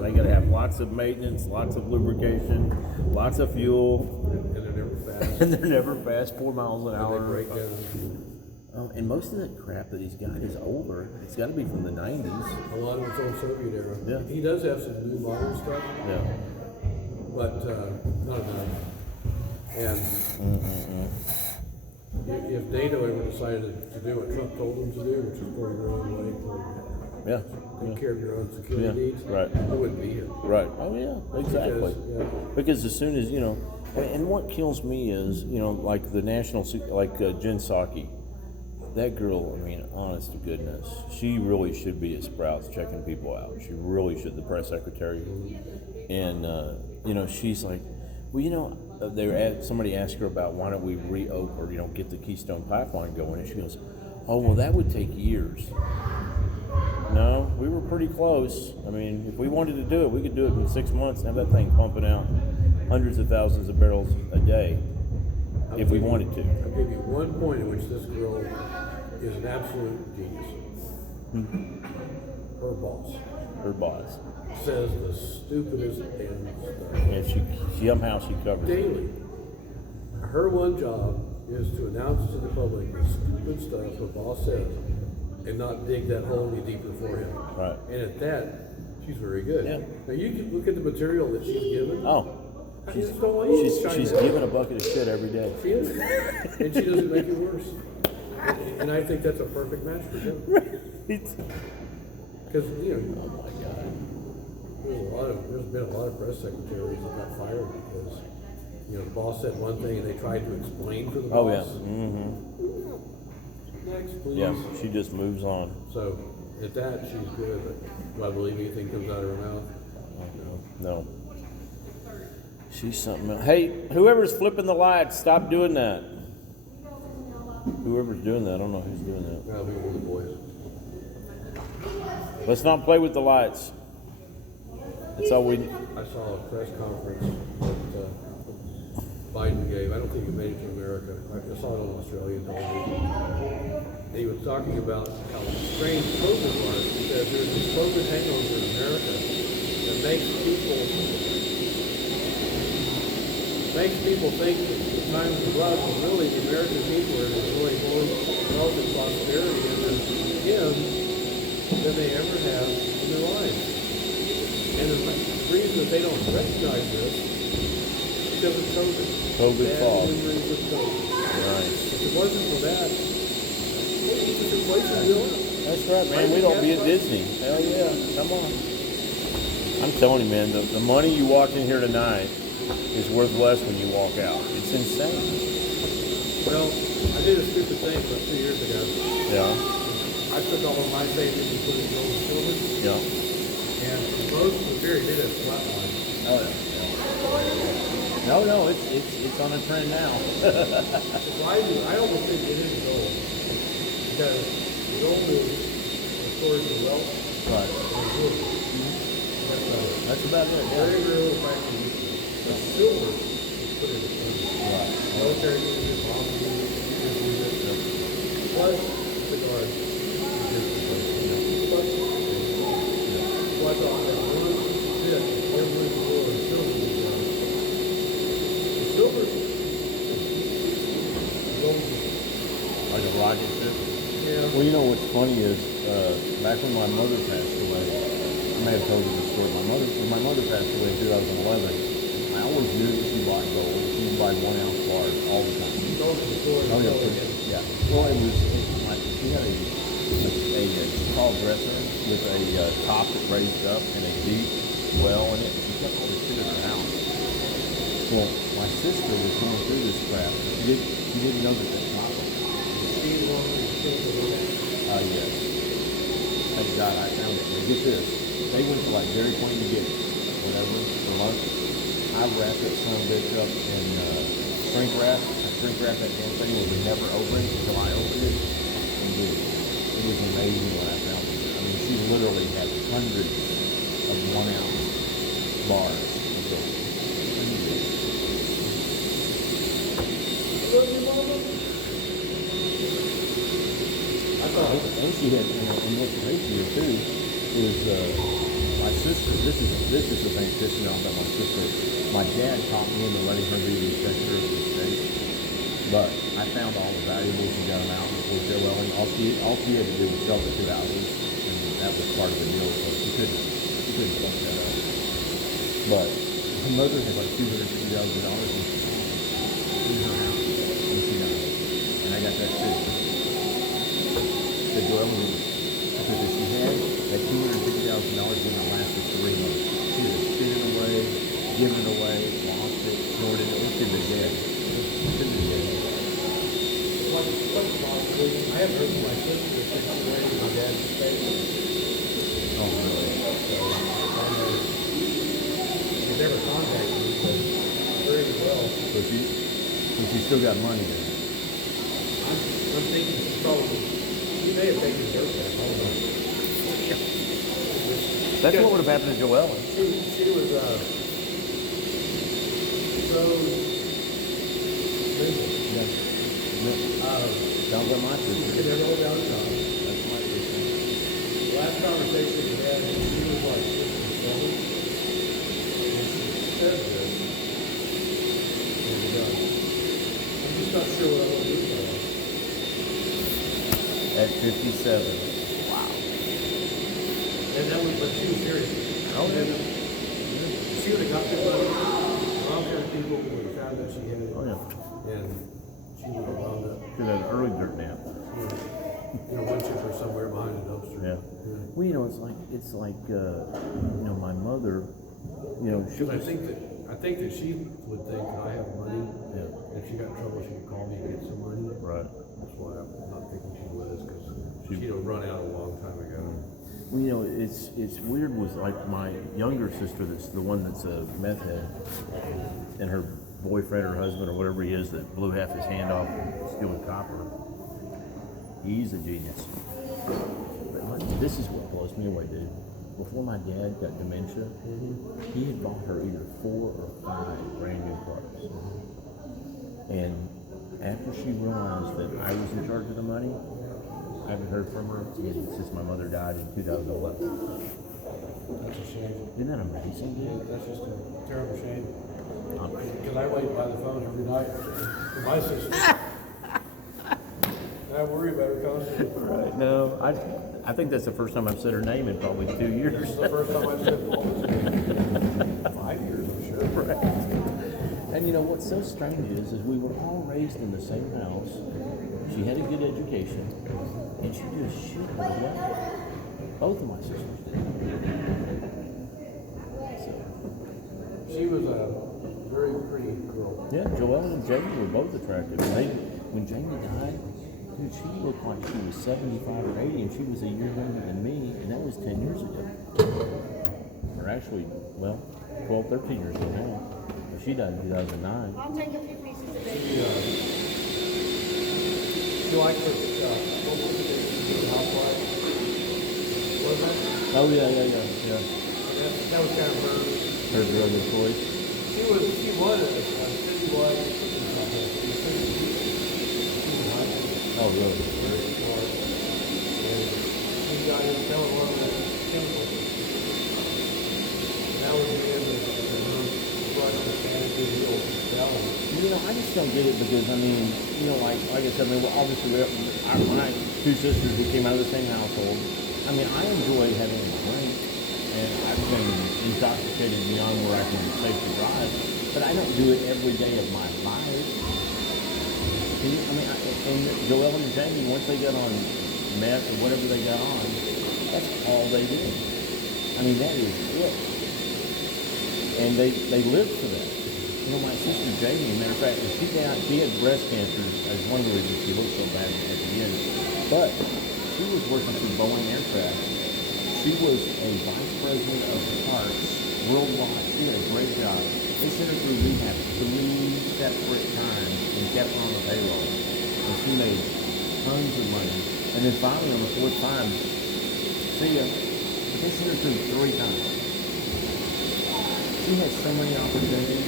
They gotta have lots of maintenance, lots of lubrication, lots of fuel, And they're never fast. and they're never fast. 4 miles an They hour. break down. And most of that crap that he's got is older. It's got to be from the 90s. A lot of it's old Soviet era. Yeah. He does have some new modern stuff, Yeah. but not enough. And if NATO ever decided to do what Trump told them to do, which is go your own way, Yeah. take care of your own security Yeah, needs, right. it wouldn't be here. Right. Oh yeah. Exactly. Because as soon as and what kills me is like the national like Jen Psaki. That girl, I mean, honest to goodness, she really should be at Sprouts checking people out. She really should, the press secretary. And, she's like, well, somebody asked her about why don't we reopen or, get the Keystone Pipeline going. And she goes, oh, well, that would take years. No, we were pretty close. I mean, if we wanted to do it, we could do it in 6 months and have that thing pumping out hundreds of thousands of barrels a day if we wanted to. I'll give you one point in which this girl is an absolute genius. Her boss Her boss. says the stupidest damn stuff And she somehow she covers it. daily. Her one job is to announce to the public the stupid stuff her boss says and not dig that hole any deeper for him. Right. And at that, she's very good. Yeah. Now you can look at the material that she's given. Oh, She's she's given a bucket of shit every day. She is. And she doesn't make it worse. And I think that's a perfect match for him. Because, Oh my God. there's been a lot of press secretaries that got fired because, the boss said one thing and they tried to explain for the boss. Oh yeah. Mm-hmm. Next, please. Yeah, she just moves on. So, at that, she's good, but do I believe anything comes out of her mouth? No. She's something else. Hey, whoever's flipping the lights, stop doing that. Whoever's doing that, I don't know who's doing that. That'll be one of the boys. Let's not play with the lights. That's all we. I saw a press conference that Biden gave. I don't think it made it to America. I saw it on Australian television. And he was talking about how strange COVID was. He said there's this COVID hangover in America that makes people think that the times are rough, but really the American people are enjoying more wealth and prosperity. And then him, than they ever have in their lives. And the reason that they don't recognize this is because of COVID. COVID Bad fall. memories of COVID. Right. If it wasn't for that, this inflation would go up. That's right, man. We don't be at Disney. Hell yeah. Come on. I'm telling you, man, the money you walk in here tonight is worth less when you walk out. It's insane. Well, I did a stupid thing about 2 years ago. Yeah. I took all of my savings and put it in gold and silver. Yeah. And most of the period did a flat line. Oh yeah. No, it's on a trend now. Well, I almost think it is gold. Because gold is a source of wealth Right. and jewelry. That's about it. Very Yeah. real factor. But silver is put in the fund. Right. Military uses, bombs use it. Plus, cigars. So I thought that one bit, every gold and silver was done. The silver, gold, Like a rocket ship. yeah. Well, you know what's funny is back when my mother passed away, I may have told you this story. When my mother passed away in 2011, I always knew that she bought gold. She would buy 1 ounce bars all the time. Gold is the story. Oh yeah, yeah. Well, it was like she had a tall dresser with a top that raised up and a deep well in it. She kept all this shit in her house. Well, my sister was going through this crap. She didn't know that that's not what. Yes. Thank God I found it. But get this. They went to like Dairy Queen to get whatever for lunch. I wrapped that son of a bitch up in shrink wrap. I shrink wrapped that damn thing. It was never opened until I opened it. And dude, it was amazing when I found it. I mean, she literally had hundreds of 1 ounce bars of gold. And she had, and what's crazy here too is my sister. This is the thing pissing off about my sister. My dad taught me into letting her be the executor of the estate, but I found all the valuables and got them out before farewelling. All she had to do was sell the 2 houses, and that was part of the deal. So she couldn't fuck that up. But her mother had like $250,000 in her house when she died, and I got that too. The dwelling, because if she had that $250,000 wouldn't last for 3 months. She would have spit it away, given it away, lost it, snorted it. It should have been dead. It should have been dead. I haven't heard from my sister since she went to my dad's estate. Oh, really? She never contacted me, but very well. So she still got money then. I'm thinking she probably, she may have taken dirt back, I don't know. That's what would have happened to Joellen. She was, so, busy. Yeah. Sounds like my She sister. could never hold down a job. That's my sister. Last conversation we had, she was like 67. And she said this. And we're done. I'm just not sure what I want to do with her. At 57. Wow. And that was, but she was serious. Oh, yeah. She would have got the money. Volunteer people would have found that she had it. Oh, yeah. And she would have wound up, She had an early dirt nap. winching for somewhere behind a dumpster. Yeah. Well, you know, it's like, my mother, she I was. think that she would think that I have money. Yeah. If she got in trouble, she could call me and get some money. Right. That's why I'm not thinking she was, because She- she'd have run out a long time ago. Well, it's weird with like my younger sister, that's the one that's a meth head, and her boyfriend or husband or whatever he is that blew half his hand off stealing copper. He's a genius. But this is what blows me away, dude. Before my dad got dementia, he had bought her either 4 or 5 brand new cars. And after she realized that I was in charge of the money, I haven't heard from her since my mother died in 2011. That's a shame. Isn't that amazing, dude? That's just a terrible shame. Um, Because I wait by the phone every night for my sister. I worry about her constantly. Right, no, I think that's the first time I've said her name in probably 2 years. This is the first time I've said Walter's name. 5 years, I'm sure. Right. And you know what's so strange is we were all raised in the same house. She had a good education, and she just shit her way. Both of my sisters did. So, She was a very pretty girl. yeah, Joelle and Jamie were both attractive. And when Jamie died, dude, she looked like she was 75 or 80, and she was a year younger than me, and that was 10 years ago. Or actually, well, 12, 13 years ago now. But she died in 2009. I'll take a few pieces of bacon. She liked her, what was it, the housewife? Was that? Oh, yeah. That was kind of her. Her drug of choice. She was a citywide. Oh, really? Very smart. And she got in telling one of the chemicals. And that was the end of her brush with attitude of the old balance. You know, I just don't get it because, I mean, you know, like I said, I mean, well, obviously, my two sisters who came out of the same household, I mean, I enjoy having a drink, and I've been intoxicated beyond where I can safely drive, but I don't do it every day of my life. I mean, and Joelle and Jamie, once they got on meth or whatever they got on, that's all they did. I mean, that is it. And they lived for that. You know, my sister Jamie, matter of fact, she had breast cancer as one of the reasons she looked so bad at the end. But she was working for Boeing Aircraft. She was a vice president of parts worldwide. She did a great job. They sent her through rehab 3 separate times and kept her on the payroll. And she made tons of money. And then finally on the 4th time, see ya. But they sent her through 3 times. She had so many opportunities.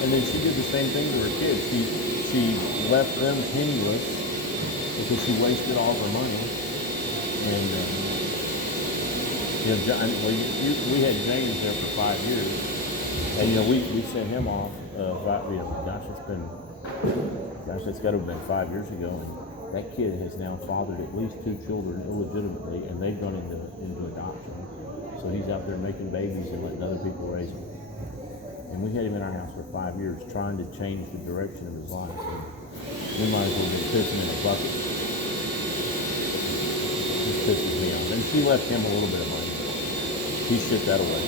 And then she did the same thing to her kids. She left them penniless because she wasted all her money. And you know, we had James there for 5 years, and you know we sent him off. It's got to have been 5 years ago, and that kid has now fathered at least 2 children illegitimately, and they've gone into adoption. So he's out there making babies and letting other people raise them. And we had him in our house for 5 years trying to change the direction of his life. And we might as well be pissing in a bucket. This pisses me off. And she left him a little bit of money. He shipped that away.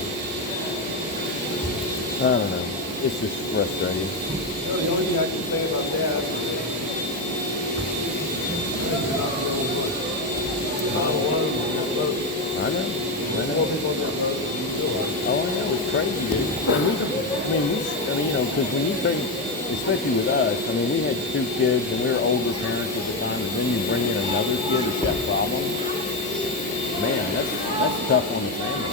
I don't know. It's just frustrating. Well, the only thing I can say about that is I know. more people get voted than you feel like. Oh, I know, it's crazy, dude. And you know, because when you think, especially with us, I mean, we had 2 kids and we were older parents at the time, and then you bring in another kid that's got problems. Man, that's tough on the family.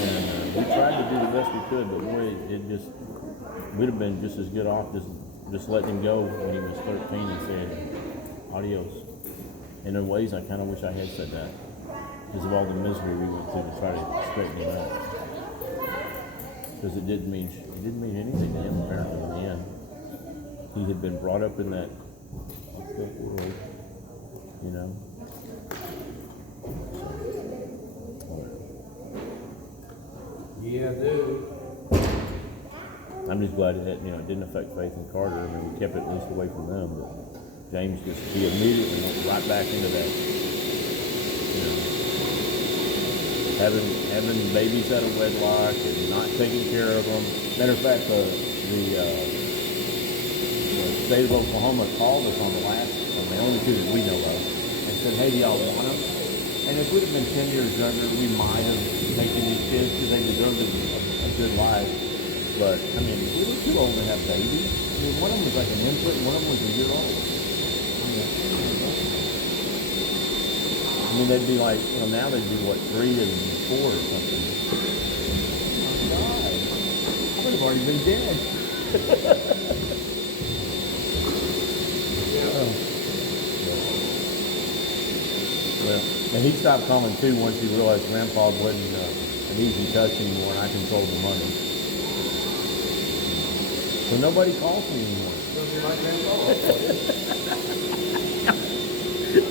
And we tried to do the best we could, but boy, we'd have been just as good off just letting him go when he was 13 and saying, adios. And in ways, I kind of wish I had said that, because of all the misery we went through to try to straighten him out. Because it didn't mean anything to him apparently in the end. He had been brought up in that world, you know. Yeah, dude. I'm just glad it didn't affect Faith and Carter. I mean, we kept it at least away from them, but James he immediately went right back into that, you know, having babies out of wedlock and not taking care of them. Matter of fact, the state of Oklahoma called us on the only 2 that we know of, and said, hey, do y'all want them? And if we'd have been 10 years younger, we might have taken these kids because they deserved a good life. But, I mean, we were too old to have babies. I mean, one of them was like an infant, and one of them was a year old. I mean, they'd be like, you know, now they'd be, 3 and 4 or something. Oh, God. I would have already been dead. Well, and he stopped coming too once he realized Grandpa wasn't an easy touch anymore, and I controlled the money. So nobody calls me anymore. Don't you like Grandpa?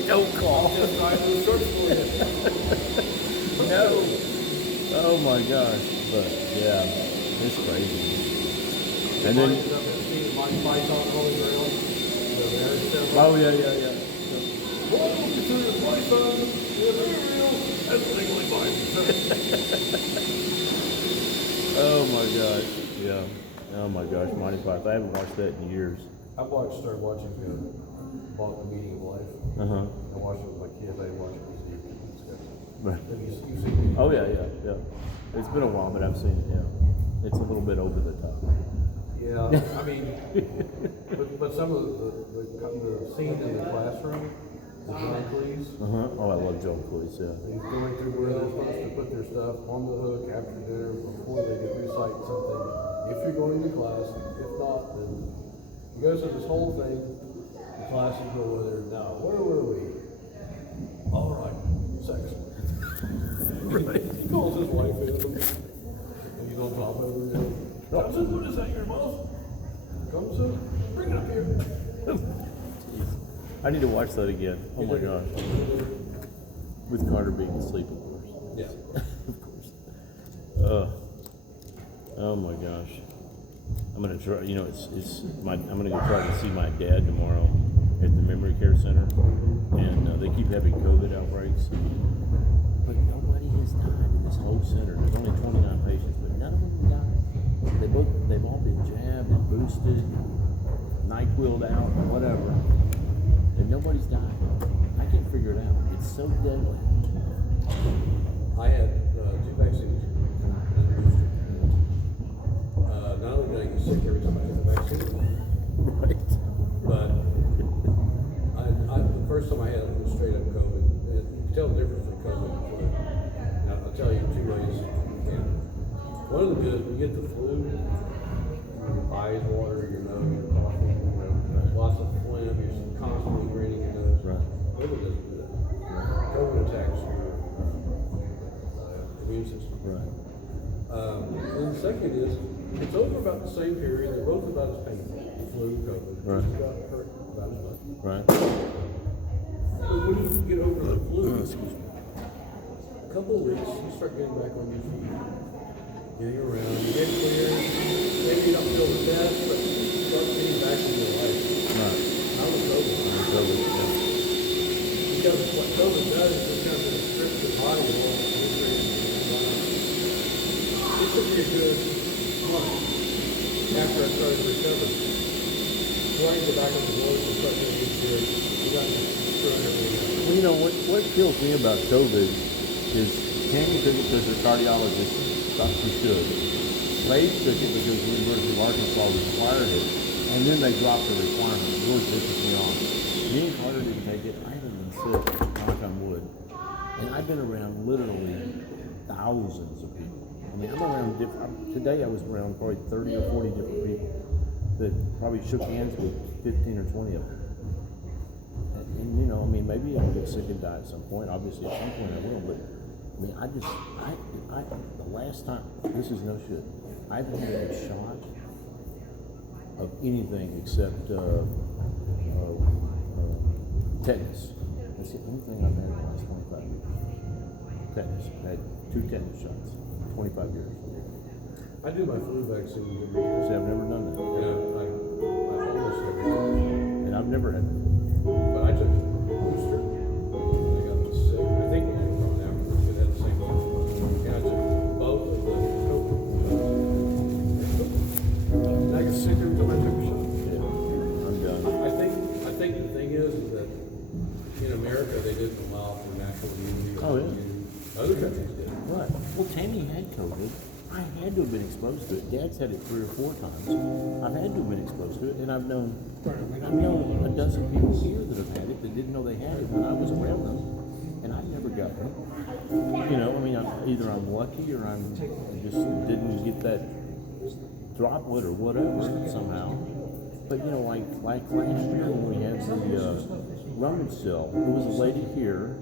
Don't call. Just right to the church for you. No. Oh my gosh. But yeah, it's crazy. And then, Mike Python Holy Grail. The marriage ceremony. oh yeah, yeah, yeah. Welcome to the Python Holy Grail. That's legally binding. Oh my gosh. Yeah. Oh my gosh, Monty Python. I haven't watched that in years. Started watching Bought the Meaning of Life. Uh-huh. I watched it with my kids. I watched it with Steve. Right. You've seen it. Oh yeah, yeah, yeah. It's been a while, but I've seen it, yeah. It's a little bit over the top. Yeah, I mean, but some of the scene in the classroom, the John Cleese, Uh-huh. Oh, I love Joel Cleese, yeah. he's going through where they're supposed to put their stuff on the hook after dinner before they get recite something. If you're going to class, if not, then he goes through this whole thing. The classes go with her. Now, where were we? All right, sex. Right. He calls his wife in, and he's on top of her. Thompson, what is that in your mouth? Thompson, bring it up here. I need to watch that again. Oh my gosh. With Carter being asleep, of course. Yeah. Of course. Oh my gosh. I'm gonna try. You know, I'm gonna go try to see my dad tomorrow at the memory care center, and they keep having COVID outbreaks. But nobody has died in this whole center. There's only 29 patients, but none of them died. They've all been jabbed and boosted, NyQuil'd out, or whatever, and nobody's died. I can't figure it out. It's so deadly. I had 2 vaccines. Not only did I get sick every time I took the vaccine, Right. but the first time I had it was straight up COVID. And you can tell the difference in COVID and flu. Now, I'll tell you 2 ways. And one of them is when you get the flu, your eyes water, your nose, your coughing, lots of phlegm, you're constantly draining your nose. Right. COVID doesn't do that. COVID attacks your immune system. Right. And the second is, it's over about the same period. They're both about as painful. Flu, COVID. Right. Just got hurt about as much. Right. So when you get over the flu, Excuse me. a couple of weeks, you start getting back on your feet, getting around, you get clear. Maybe you don't feel the best, but you start getting back to your life. Right. I was COVID. COVID, yeah. Because what COVID does is it kind of restricts your body a little bit. It took me a good month after I started recovering. Before I can go back on the road and start getting good, we got to throw everything out. Well, you know, what kills me about COVID is Tammy took it because her cardiologist thought she should. Faith took it because the University of Arkansas required it, and then they dropped the requirement. George pisses me off. Me and Carter didn't take it. I haven't been sick, knock on wood. And I've been around literally thousands of people. I mean, I'm around today I was around probably 30 or 40 different people that probably shook hands with 15 or 20 of them. And you know, I mean, maybe I'll get sick and die at some point. Obviously, at some point I will. But I mean, the last time, this is no shit. I haven't had a shot of anything except tetanus. That's the only thing I've had in the last 25 years. Tetanus. I had 2 tetanus shots. 25 years. I do my flu vaccine every year. See, I've never done that. Yeah, I almost every year. And I've never had it. But I took a booster. And I got sick. I think we had gone afterwards. It had the same one. And I took both of the COVID. And I got sick every time I took a shot. Yeah, I'm done. I think the thing is that in America they didn't allow for natural immunity. Oh, yeah. Other countries did. Right. Well, Tammy had COVID. I had to have been exposed to it. Dad's had it 3 or 4 times. I've had to have been exposed to it, and I've known a dozen people here that have had it that didn't know they had it when I was around them, and I never got it. You know, I mean, either I'm lucky or I just didn't get that droplet or whatever somehow. But you know, like last year when we had the rummage sale, there was a lady here.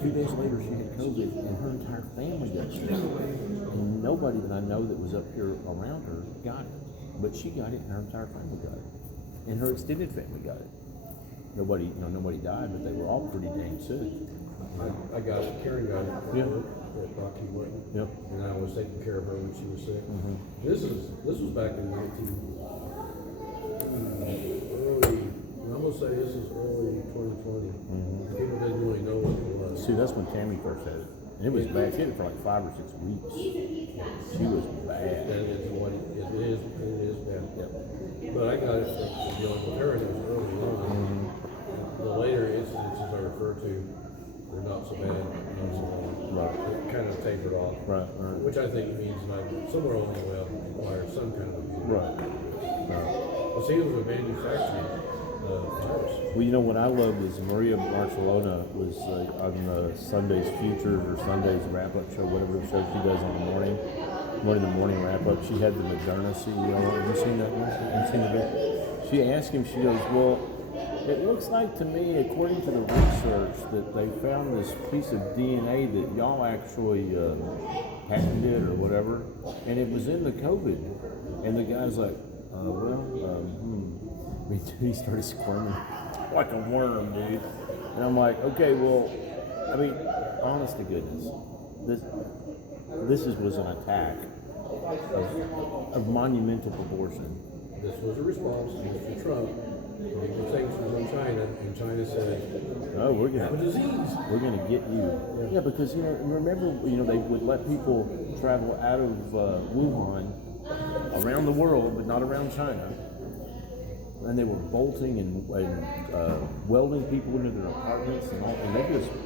2 days later, she had COVID, and her entire family got sick. And nobody that I know that was up here around her got it, but she got it, and her entire family got it, and her extended family got it. nobody died, but they were all pretty dang sick. I got Karen got it Yeah. at Rocky Morton. Yep. And I was taking care of her when she was sick. Mhm. This was back in early. I'm gonna say this is early 2020. Mhm. People didn't really know what it was. See, that's when Tammy first had it. And it was bad. She had it for like 5 or 6 weeks. She was bad. That is what it is bad. Yep. But I got it from dealing with her, and it was early on. Mhm. The later instances I refer to, they're not so bad, not so long. Right. It kind of tapered off. Right, right. Which I think means like somewhere along the way I required some kind of abuse. Right. Well, see, it was a manufacturing virus. Well, you know what I loved is Maria Barcelona was on Sunday's Futures or Sunday's wrap-up show, whatever show she does in the morning wrap-up. She had the Moderna CEO. Have you seen that one? Have you seen the bit? She asked him, she goes, well, it looks like to me, according to the research, that they found this piece of DNA that y'all actually patented or whatever, and it was in the COVID. And the guy's like, he started squirming like a worm, dude. And I'm like, okay, well, I mean, honest to goodness, this was an attack of monumental proportion. This was a response to Mr. Trump. He was things from China, and China said, Oh, we're "Have a gonna disease." get you. Yeah, because remember, they would let people travel out of Wuhan around the world, but not around China. And they were bolting and welding people into their apartments and all, and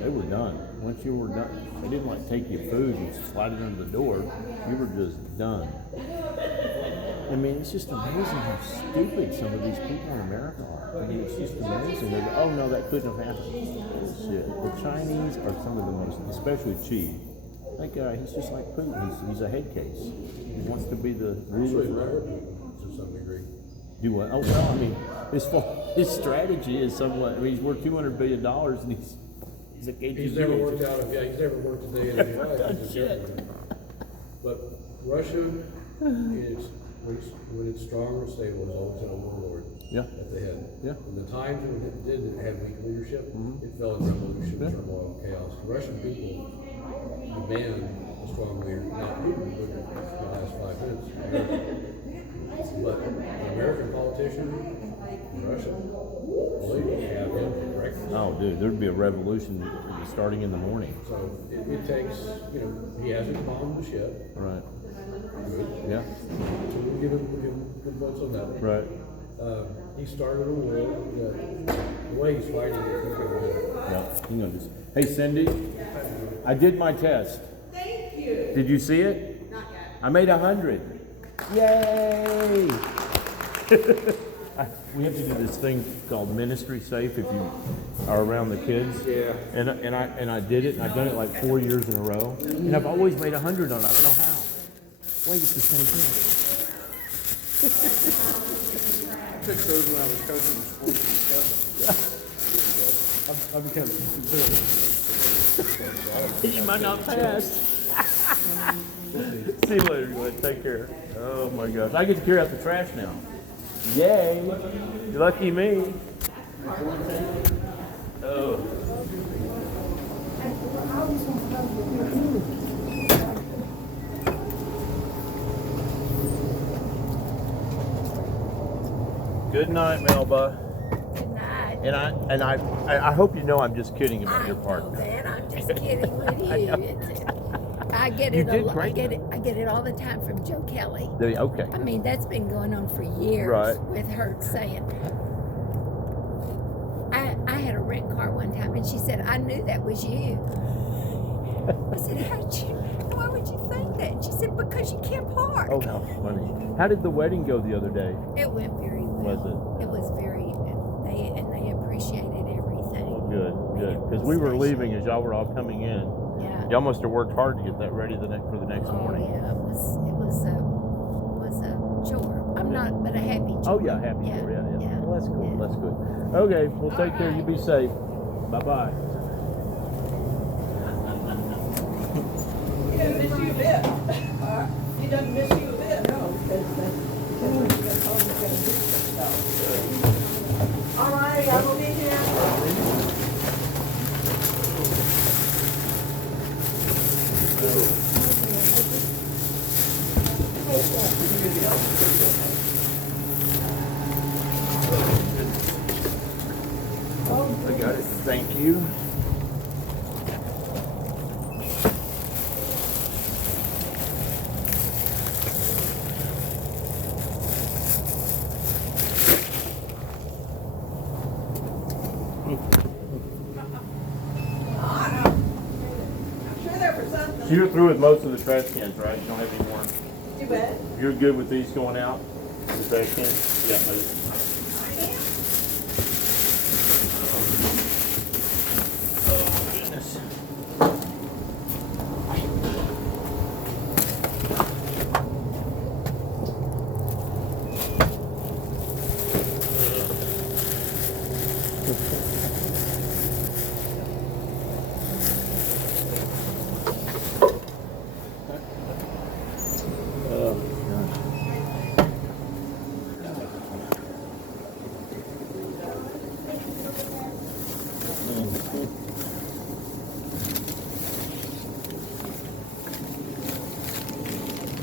they were done. Once you were done, they didn't like take your food and slide it under the door. You were just done. I mean, it's just amazing how stupid some of these people in America are. I mean, it's just amazing. They go, oh no, that couldn't have happened. Bullshit. The Chinese are some of the most, especially Xi. That guy, he's just like Putin. He's a head case. He wants to be the ruler. Actually, Robert, to some degree. Do what? Oh well, I mean, his strategy is somewhat. I mean, he's worth $200 billion, and he's a KGB. He's never worked out. He's never worked a day in his life. done He's a shit. government. But Russia is when it's strong or stable, is always had a warlord at the head. Yeah. In the times when it didn't have weak leadership, it fell in revolution, turmoil, chaos. The Russian people demand a strong leader. Not Putin, but in the last 5 minutes. But an American politician, Russian, believe me, have him for breakfast. Oh, dude, there'd be a revolution starting in the morning. So it takes, he hasn't bombed the ship. Right. Good. Yeah. So we'll give him good points on that one. Right. He started a war. The way he's fighting it, he's going to win. Yeah. You know this. Hey, Cindy, I did my test. Thank you. Did you see it? Not yet. I made 100. Yay! We have to do this thing called Ministry Safe if you are around the kids. Yeah. And I did it, and I've done it like 4 years in a row, and I've always made 100 on it. I don't know how. Wait, it's the same thing. I took those when I was coaching sports and stuff. I've become You might not pass. See you later, everyone. Take care. Oh my gosh. I get to carry out the trash now. Yay. Lucky me. Oh. Good night, Melba. Good night. And I hope you know I'm just kidding about your part. I know that. I'm just kidding with you. I get You it. did I great. get it. I get it all the time from Joe Kelly. Okay. I mean, that's been going on for years. Right. With her saying, I had a rent car one time, and she said, "I knew that was you." I said, why would you think that? And she said, "Because you can't park." Oh, how funny. How did the wedding go the other day? It went very well. Was it? It was very. They appreciated everything. Good, good. Because we were leaving as y'all were all coming in. Yeah. Y'all must have worked hard to get that ready for the next morning. Yeah, it was a chore. I'm not, but a happy chore. Oh yeah, happy for you. Yeah. Well, that's cool. That's good. Okay, well, take care. You be safe. Bye bye. He doesn't miss you a bit. He doesn't miss you a bit. No, because when he gets home, he's going to do stuff. All right, I will be here. Thank you. I'm sure they're for something. So you're through with most of the trash cans, right? You don't have any more? Too bad. You're good with these going out? The trash cans? Yeah. Oh, goodness.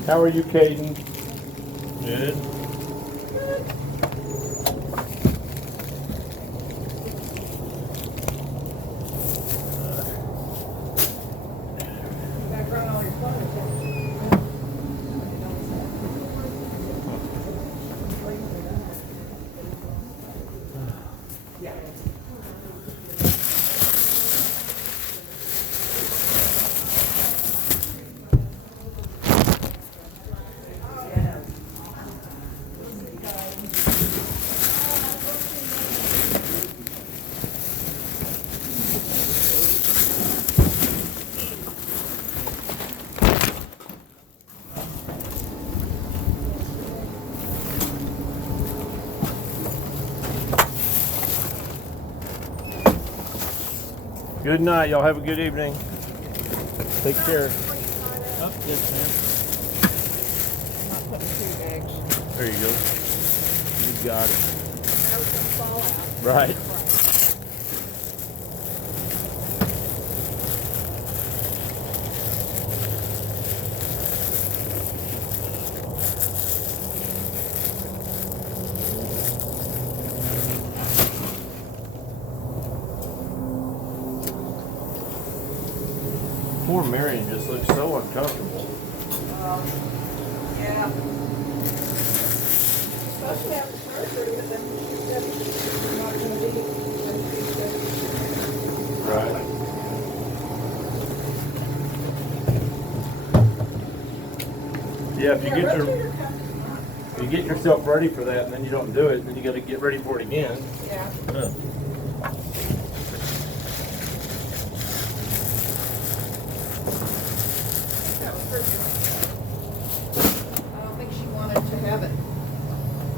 How are you, Caden? Good. Background all your photos. Good night. Y'all have a good evening. Take care. Oh, yes, ma'am. There you go. You got it. Right. Poor Marion just looks so uncomfortable. Yeah. Especially after surgery, but then you're not gonna be. Right. Yeah, if you get yourself ready for that and then you don't do it, then you gotta get ready for it again. Yeah. That was pretty good. I don't think she wanted to have it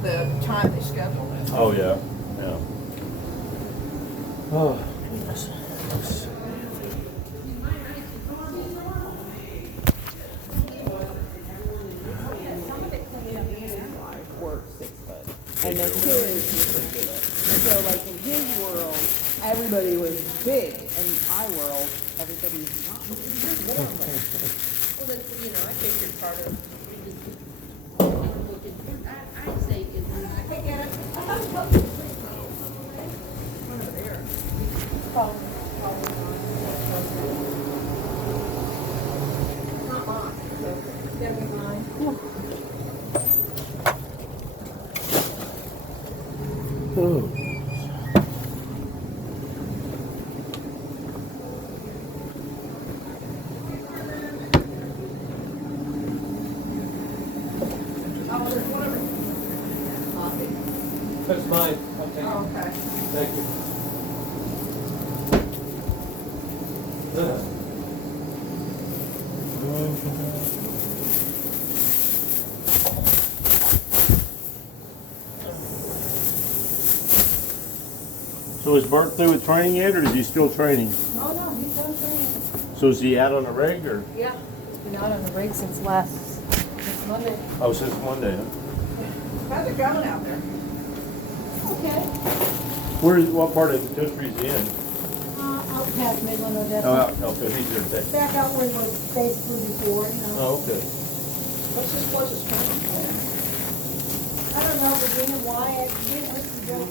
the time they scheduled it. Oh, yeah, yeah. Oh, goodness. Work 6 foot. And the kids used to do it. And so like in his world, everybody was big. In my world, everybody's not. Well, that's, you know, I figured part of, I'd say is. I can get it. Not mine, so that'll be mine. Oh. Oh, there's whatever. Coffee. That's mine. Okay. Oh, okay. Thank you. So is Bert through with training yet, or is he still training? Oh, no, he's done training. So is he out on the rig, or? Yeah, he's been out on the rig since since Monday. Oh, since Monday, huh? How's it going out there? Okay. What part of the country is he in? Out past Midland, Odessa. Oh, out, okay, he's there today. Back out where he was basically before, you know. Oh, okay. What's this closest town? I don't know, Virginia, why, I didn't listen to Joe.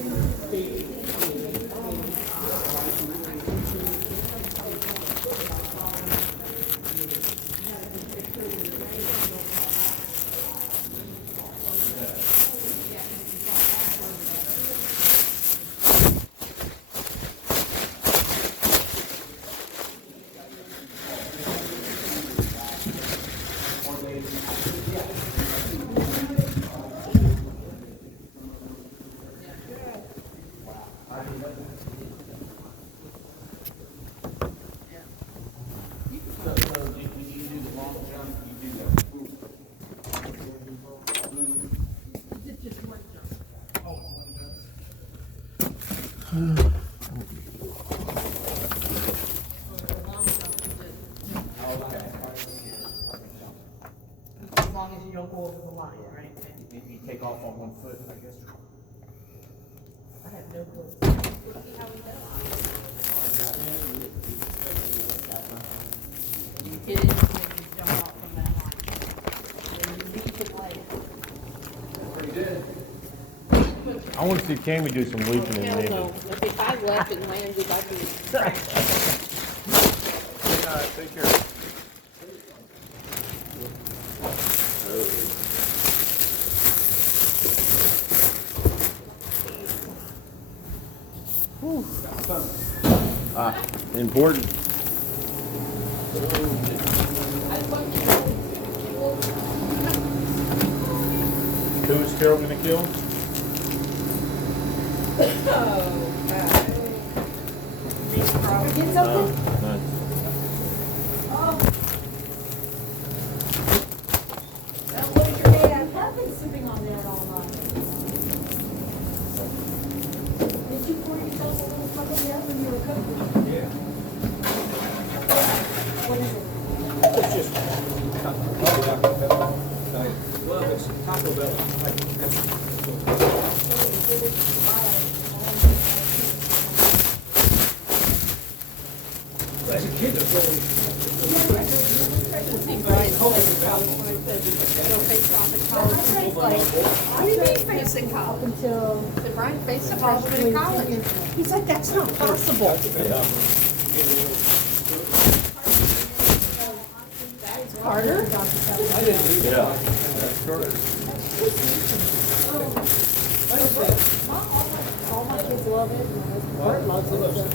don't go over the line, right? And you take off on one foot, I guess. I have no clue. We'll see how we go. You hit it, and then you jump off from that line. And then you leave the blade. I want to see Cammy do some leaping and Hell landing. no. If I left and landed, I'd be. Take care. Important. Who is Carol gonna kill? Forget something? No. What is your dad? I've been sipping on that all night. Did you pour yourself a little something else when you were cooking? Yeah. What is it? It's just Taco Bell. Well, it's Taco Bell. As a kid, it's always. What do you mean facing college? Until Brian faced a freshman in college. he's like, that's not possible. Carter? Yeah. All my kids love it. My husband loves it.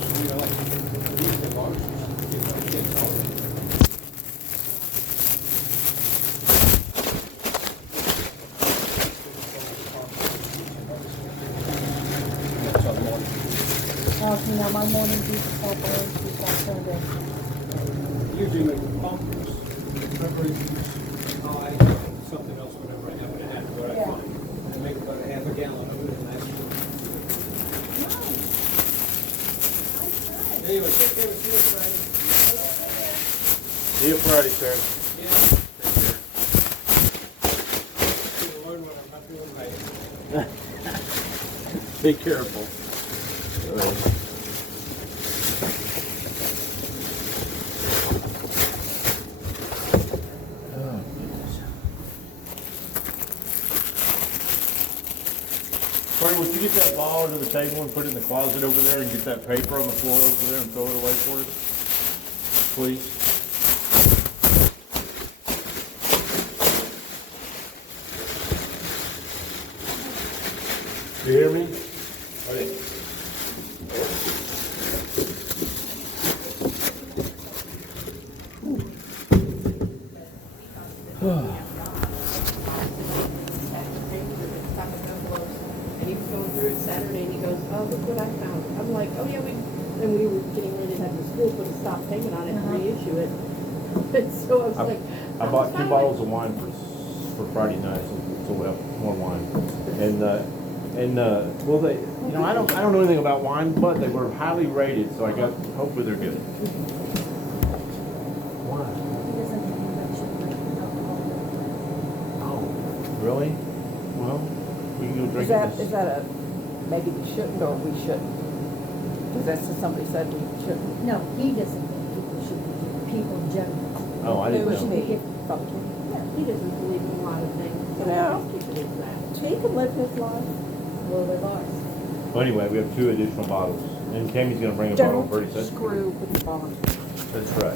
You know, my morning juice is all orange juice on Sunday. Usually make pumpkins, peppery juice, something else, whatever I happen to have, what I find. I make about a half a gallon of it, and that's good. Anyway, take care of you Friday. See you Friday, sir. Yeah. Take care. Learn what I'm not doing right. Be careful. Frank, would you get that ball under the table and put it in the closet over there and get that paper on the floor over there and throw it away for us? Please? Do you hear me? And he was going through it Saturday and he goes, oh, look what I found. I'm like, oh yeah, and we were getting ready to have the school put a stop payment on it and reissue it. And so I was like. I bought 2 bottles of wine for Friday night, so we'll have more wine. Well, they, you know, I don't know anything about wine, but they were highly rated, so hopefully they're good. Why? Oh, really? Well, we can go drink this. Is that a, maybe we shouldn't or we shouldn't? Because that's what somebody said we shouldn't. No, he doesn't think people should be giving people in general. Oh, I didn't People should know. be giving funky. Yeah, he doesn't believe in a lot of things. So No. keep it as that. He can live his life. Well, they're ours. Well, anyway, we have 2 additional bottles, and Tammy's gonna bring a bottle Don't pretty soon. screw with the bond. That's right.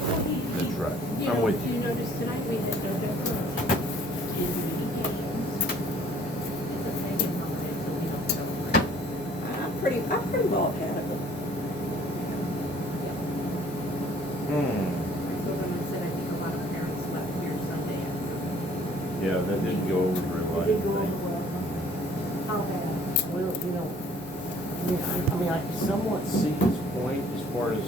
That's right. You I'm know, with you you. notice tonight we had no difference in medications. It's a pagan holiday, so we don't celebrate. I'm pretty well ahead of it. Hmm. So when I said I think a lot of parents left here Sunday after. Yeah, that didn't go over very well. They go over well. How bad? Well, you know, I mean, I can somewhat see his point as far as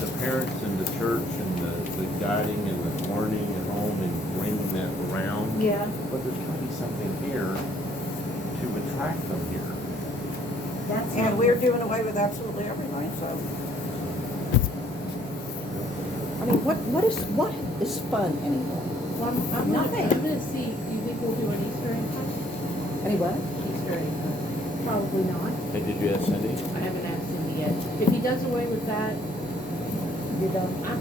the parents and the church and the guiding and the learning at home and bringing that around. Yeah. But there's got to be something here to attract them here. That's And we're doing away with absolutely everything, so. I mean, what is fun anymore? Well, I'm gonna see, do you think we'll do an Easter egg hunt? Any what? Easter egg hunt. Probably not. Hey, did you ask Cindy? I haven't asked Cindy yet. If he does away with that, You don't. I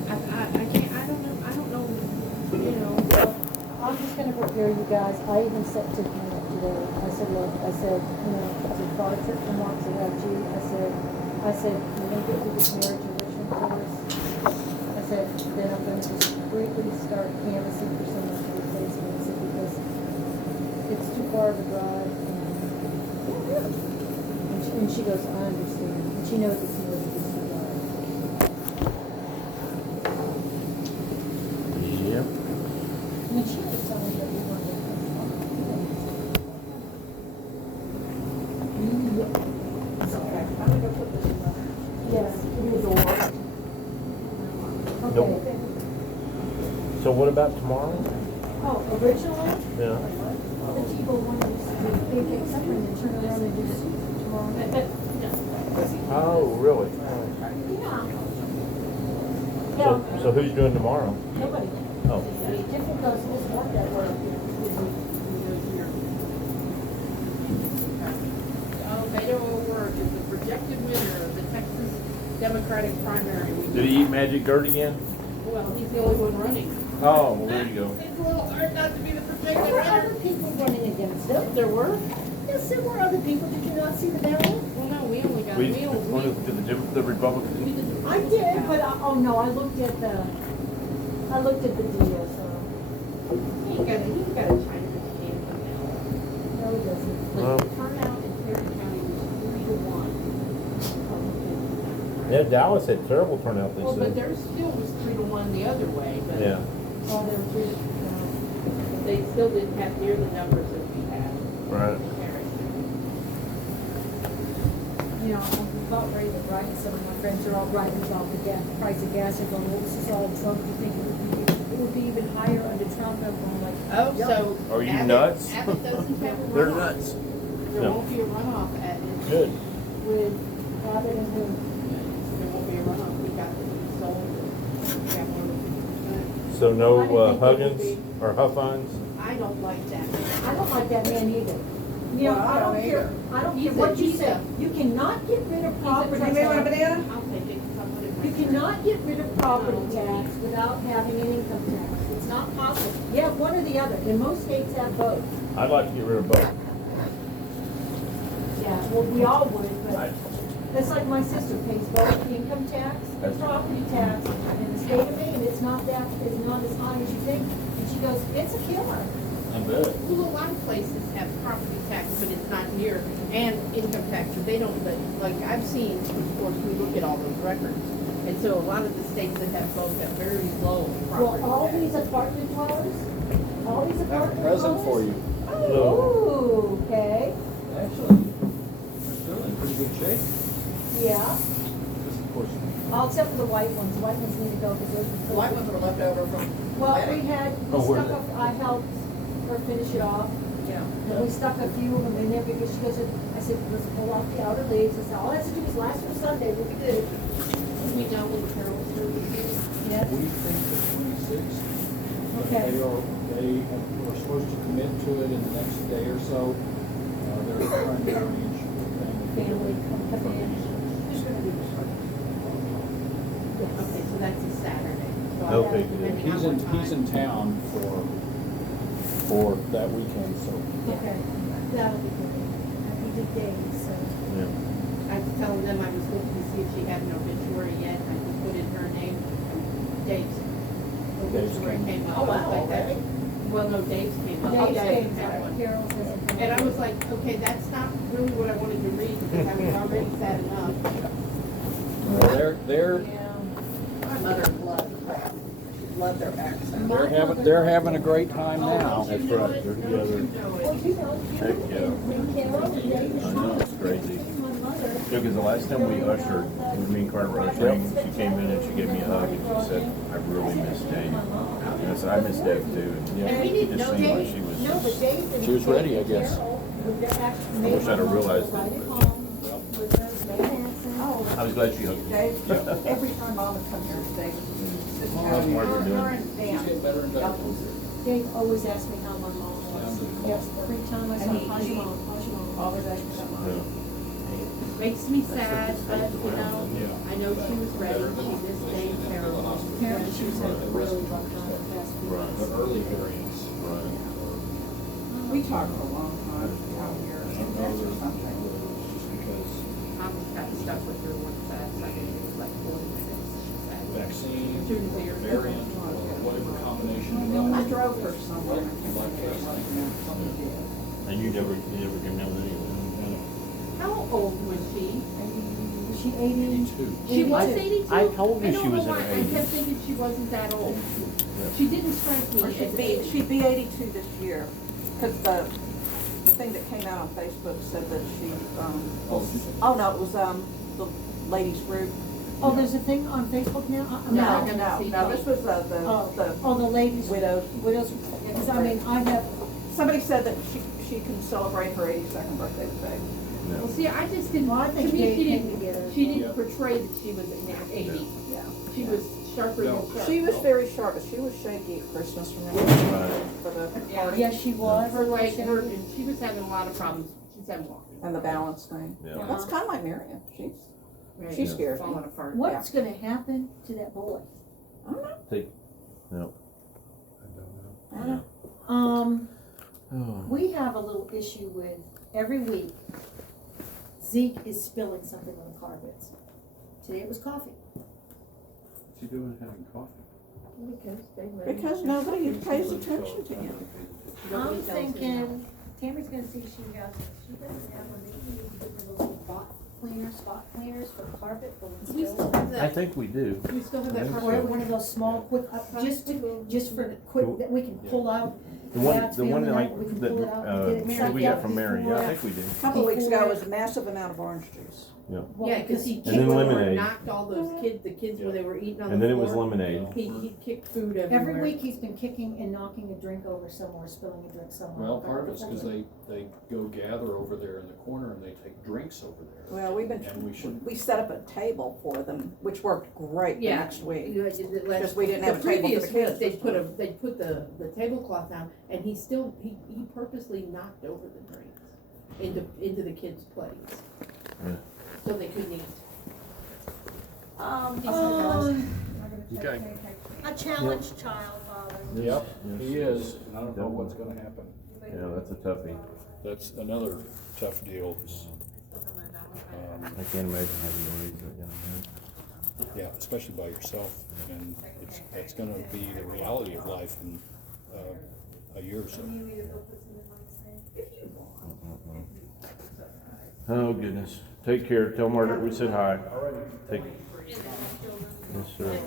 can't, I don't know, you know. I'm just gonna prepare you guys. I even said to him today, I said, look, I said, you know, I said, father took the marks about you. I said, you're gonna get through this marriage enrichment course. I said, then I'm gonna just briefly start canvassing for someone to replace me. I said, because it's too far of a drive. And she goes, I understand. And she knows it's more than just a drive. Yep. I mean, she was telling me that we weren't going to It's okay. I'm gonna go put this in. Yes, it is all. Okay. Nope. So what about tomorrow? Oh, originally, Yeah. the people wanted us to do pancake supper and then turn around and do this tomorrow. Oh, really? Yeah. So who's doing tomorrow? Nobody. Oh. Different goes to this work that way. Beto O'Rourke is the projected winner of the Texas Democratic primary. Did he eat magic dirt again? Well, he's the only one running. Oh, well, there you go. It's a little hard not to be the There projected were winner. other people running against him. There were? Yes, there were other people. Did you not see the ballot? Well, no, we only got, We we only, wanted to the Republicans. we did the. I did, but oh no, I looked at the deal, so, He got a Chinaman can come out. no, it doesn't. Well, The turnout in Perry County was 3-1. yeah, Dallas had terrible turnout, they Well, but said. there still was 3-1 the other way, but. Yeah. Oh, there were 3 but they still didn't have near the numbers that we had. Right. You know, I'm about ready to write, and some of my friends are all writing about the price of gas, and going, well, this is all Trump, you think it would be even higher under Trump, and I'm like, Oh, yep. so. Are you Abbott- nuts? Abbott doesn't have a runoff. They're nuts. There No. won't be a runoff at it. Good. With Abbott and who? There won't be a runoff. We got the sold. We got more than 50%. So no I didn't think it would Huggins be. or Huffines? I don't like that. I don't like that man either. You know, Well, I don't care He's what a- you he's say. a- You cannot get rid of property I'll tax. take it. I'll put it You right cannot get rid of property tax without having an income tax. It's not possible. You have one or the other, and most states have both. I'd like to get rid of both. Yeah, well, we all would, but I- that's like my sister pays both income tax and property tax in the state of Maine. It's not as high as you think. And she goes, it's a killer. I bet. Well, a lot of places have property tax, but it's not near, and income tax, but they don't, but, like, I've seen, of course, we look at all those records, and so a lot of the states that have both have very low Well, property all tax. these apartment dwellers, all these apartment dwellers. Present for you. Oh, okay, Actually, they're still in pretty good shape. yeah. Just of course. All except for the white ones. The white ones need to go because those are. The white ones were left over from. Well, we had, Oh, we were stuck they? I helped her finish it off. Yeah. And we stuck a few of them in there because she goes, I said, let's pull off the outer leaves. I said, all that's to do is last for Sunday, we'll be good. We know when Carol services. Yes. We think the 26th, but Okay. they are supposed to commit to it in the next day or so. They're trying to arrange Family come in. Who's gonna do the service? Okay, so that's a Saturday. So No I- big deal. depending on what He's in time. town for that weekend, so. Okay, that'll be good. Happy good days, so. Yeah. I was telling them I was looking to see if she had an obituary yet, and I just put in her name, Dave's obituary came. came up. Oh, wow, I was like, already? Well, no, Dave's came up. Dave's Okay, games that are, one. Carol's isn't. And I was like, okay, that's not really what I wanted to read, because I was already sad enough. They're My mother loved their accent. they're having a great time now. That's right, they're together. Well, you know, Heck, yeah. when Carol and Dave I know, it's crazy. my mother. Yeah, because the last time we ushered, me and Carter were ushering, she came in and she gave me a hug and she said, I really miss Dave. And I said, I miss Dave too. And we It didn't just know seemed like Dave. she was No, but just, Dave and She was ready, I Dave and guess. Carol would actually I made wish I'd have my mother realized right that. at home with her Hanson. I was glad she hugged me. Dave, Yeah. every time Mama come here, Dave. That's why we're doing it. Her and Dan. She's getting better and better. Dave always asks me how my mom was. Yes, every time I saw him, how's your mom, how's your mom? Always asking about mine. Makes me sad, but you know, I know she was ready. She just stayed terrible. Apparently she's had a really rough time the past few months. The early variants. Right. We talked for a long time out here, and that's or something. I got stuck with her one fast. I think it was like 40 minutes. She said. Vaccine, Students here. variant, or whatever combination. I drove her somewhere. I can't remember where it was now. Something did. And you never came down with anyone? How old was she? Was she 82? She was 82? I told you I don't she was know in why. her I 80s. kept thinking she wasn't that old. She didn't strike me Or as she'd be 82 this year, because the thing that came out on Facebook said that she, oh no, it was, the ladies group. Oh, there's a thing on Facebook now? No, this was The ladies. widows. Widows, because I mean, I have, Somebody said that she can celebrate her 82nd birthday today. Well, see, I just didn't, Well, I to think me, Dave she came didn't, together. she didn't portray that she was 80. Yeah. She was sharper than sharp. She was very sharp, but she was shaky at Christmas, remember? For the party. yes, she was. Her leg hurt, and she was having a lot of problems. She's having walking. And the balance thing. Yeah. That's kind of like Marion. She's She's scared me. falling apart. What's gonna happen to that boy? I don't know. No. I don't know. Oh. We have a little issue with, every week, Zeke is spilling something on the carpets. Today it was coffee. What's he doing having coffee? Because nobody pays attention to him. I'm thinking, Tammy's gonna see if she has, she doesn't have one, maybe we need to get rid of those spot cleaners for the carpet, for the We still have I that, think we do. we still have that I think Or carpet. one of those small, quick, just for quick, that we can pull out. The one, Dad's the one feeling like, that we can that, pull it out and get it that sucked we got up from Mary, yeah, I before- think we do. A couple of weeks ago, it was a massive amount of orange juice. Well, Yeah, because he And kicked then over lemonade. and knocked all those kids, the kids where they were eating on the And then it was floor. lemonade. He kicked food everywhere. Every week he's been kicking and knocking a drink over somewhere, spilling a drink somewhere. Well, part of it's because they go gather over there in the corner and they take drinks over there. Well, And we should, we set up a table for them, which worked great the Yeah. next week. You know, the last- Because we didn't have a the table for previous the kids week, They this put time. they put the tablecloth down, and he purposely knocked over the drinks into the kids' plates, Yeah. so they couldn't eat. okay. A challenged child, Father. Yep, Yes. he is, and I don't know what's gonna happen. Yeah, that's a toughie. That's another tough deal. I can't imagine having to raise that young man. Yeah, especially by yourself, and it's gonna be the reality of life in a year or so. Oh, goodness. Take care. Tell Margaret we said hi. Take. Yes, sir.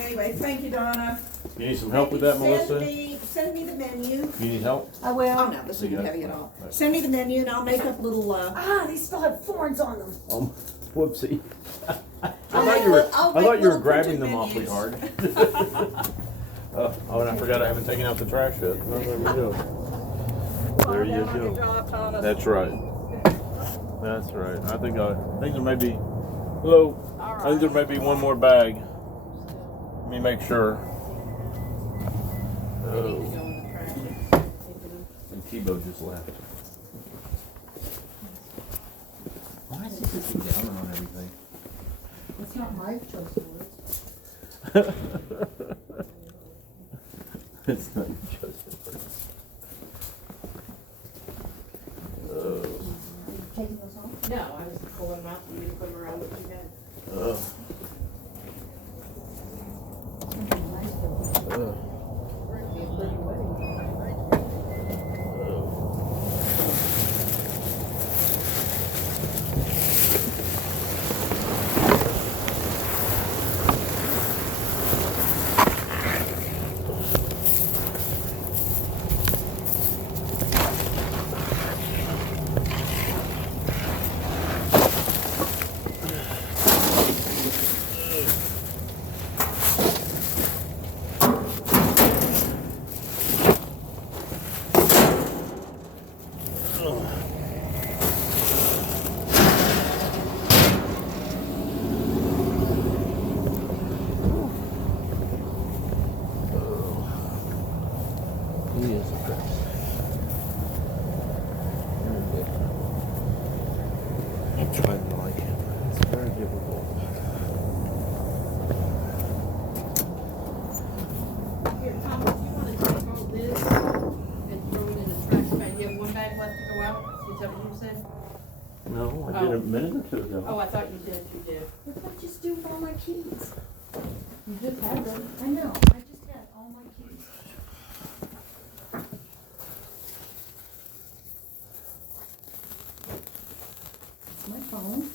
Anyway, thank you, Donna. You need some help with that, Melissa? Send me the menu. You need help? I will. Oh, no, this isn't Yeah. heavy at all. Send me the menu and I'll make up little, These still have thorns on them. Whoopsie. I I'll thought make you were little grabbing printed them awfully menus. hard. Oh, and I forgot I haven't taken out the trash yet. Oh, there we go. There you go. That's right. That's right. I think there may be. Hello. I think there may be one more bag. Let me make sure. Oh. And Tebow just left. Why is he just down on everything? It's not my choice of words. It's not just. Taking those off? No, I was pulling them out for you to put them around what you had. Nice little- difficult. Here, Tom, if you wanna take all this and throw it in a trash bag, you have one bag left to go out? Is that what you said? No, I did a minute or two ago. Oh, I thought you did, What did I just do with all my keys? You just had them. I know, I just had all my keys. It's my phone.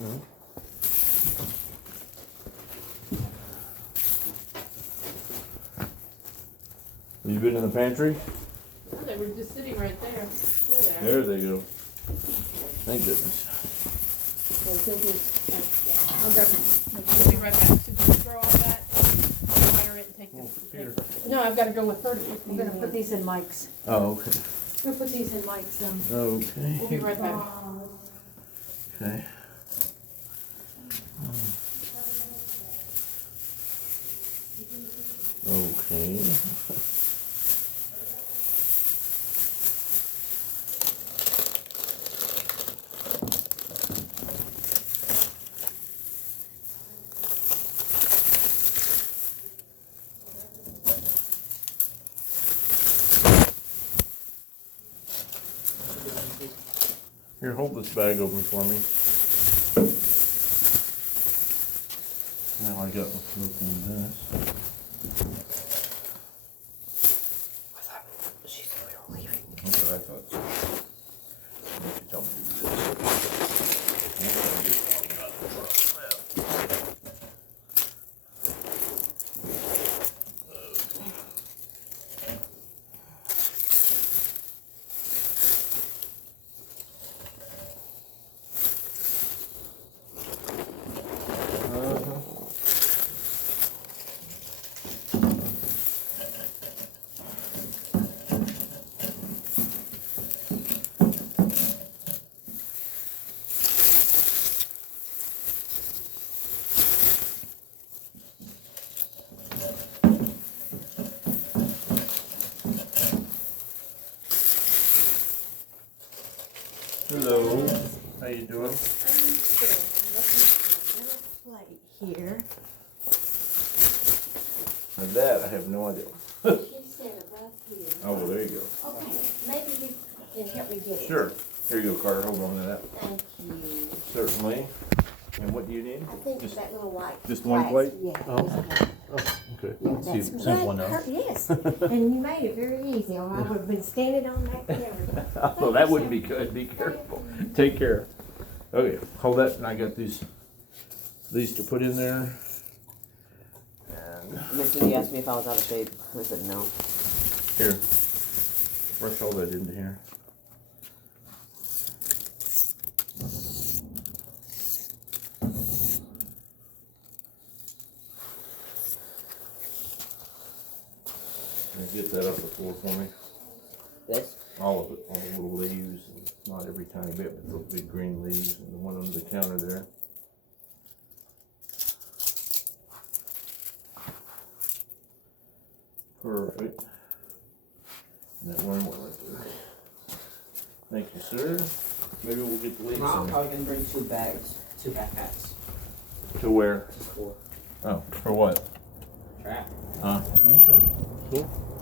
No. You been in the pantry? Oh, they were just sitting right there. They're There there. they go. Thank goodness. I'll grab them. We'll be right back. So did you throw all that? Fire it and take Peter. No, I've gotta go with her to put I'm these gonna put these in Mike's. Oh, okay. I'm gonna put these in Mike's, Okay. We'll be right back. Okay. Okay. Here, hold this bag open for me. Now I got what's open this. She said we were leaving. Okay, I thought so. She told me to do Hello, how you doing? Plate here. Now that, I have no idea. She said it right here. Oh, well, there you go. Okay, maybe you can help me get it. Sure. Here you go, Carter, hold on to that. Thank you. Certainly. And what do you need? I think Just- that little white. just one glass, plate? Yeah. Oh. just one. Okay. Yeah, that's Simple right, enough. Yes, and you made it very easy, or I would have been standing on that camera. Well, that wouldn't be good. Be careful. Take care. Okay, hold that, and I got these to put in there. And Mister, you asked me if I was out of shape. I said no. here, brush all that into here. And get that up the floor for me. This? All of it, all the little leaves, and not every tiny bit, but the big green leaves, and the one under the counter there. Perfect. And that one right there. Thank you, sir. Maybe we'll get the leaves I'm in. probably gonna bring 2 bags, 2 backpacks. To where? Just 4. Oh, for what? Track. Okay, cool.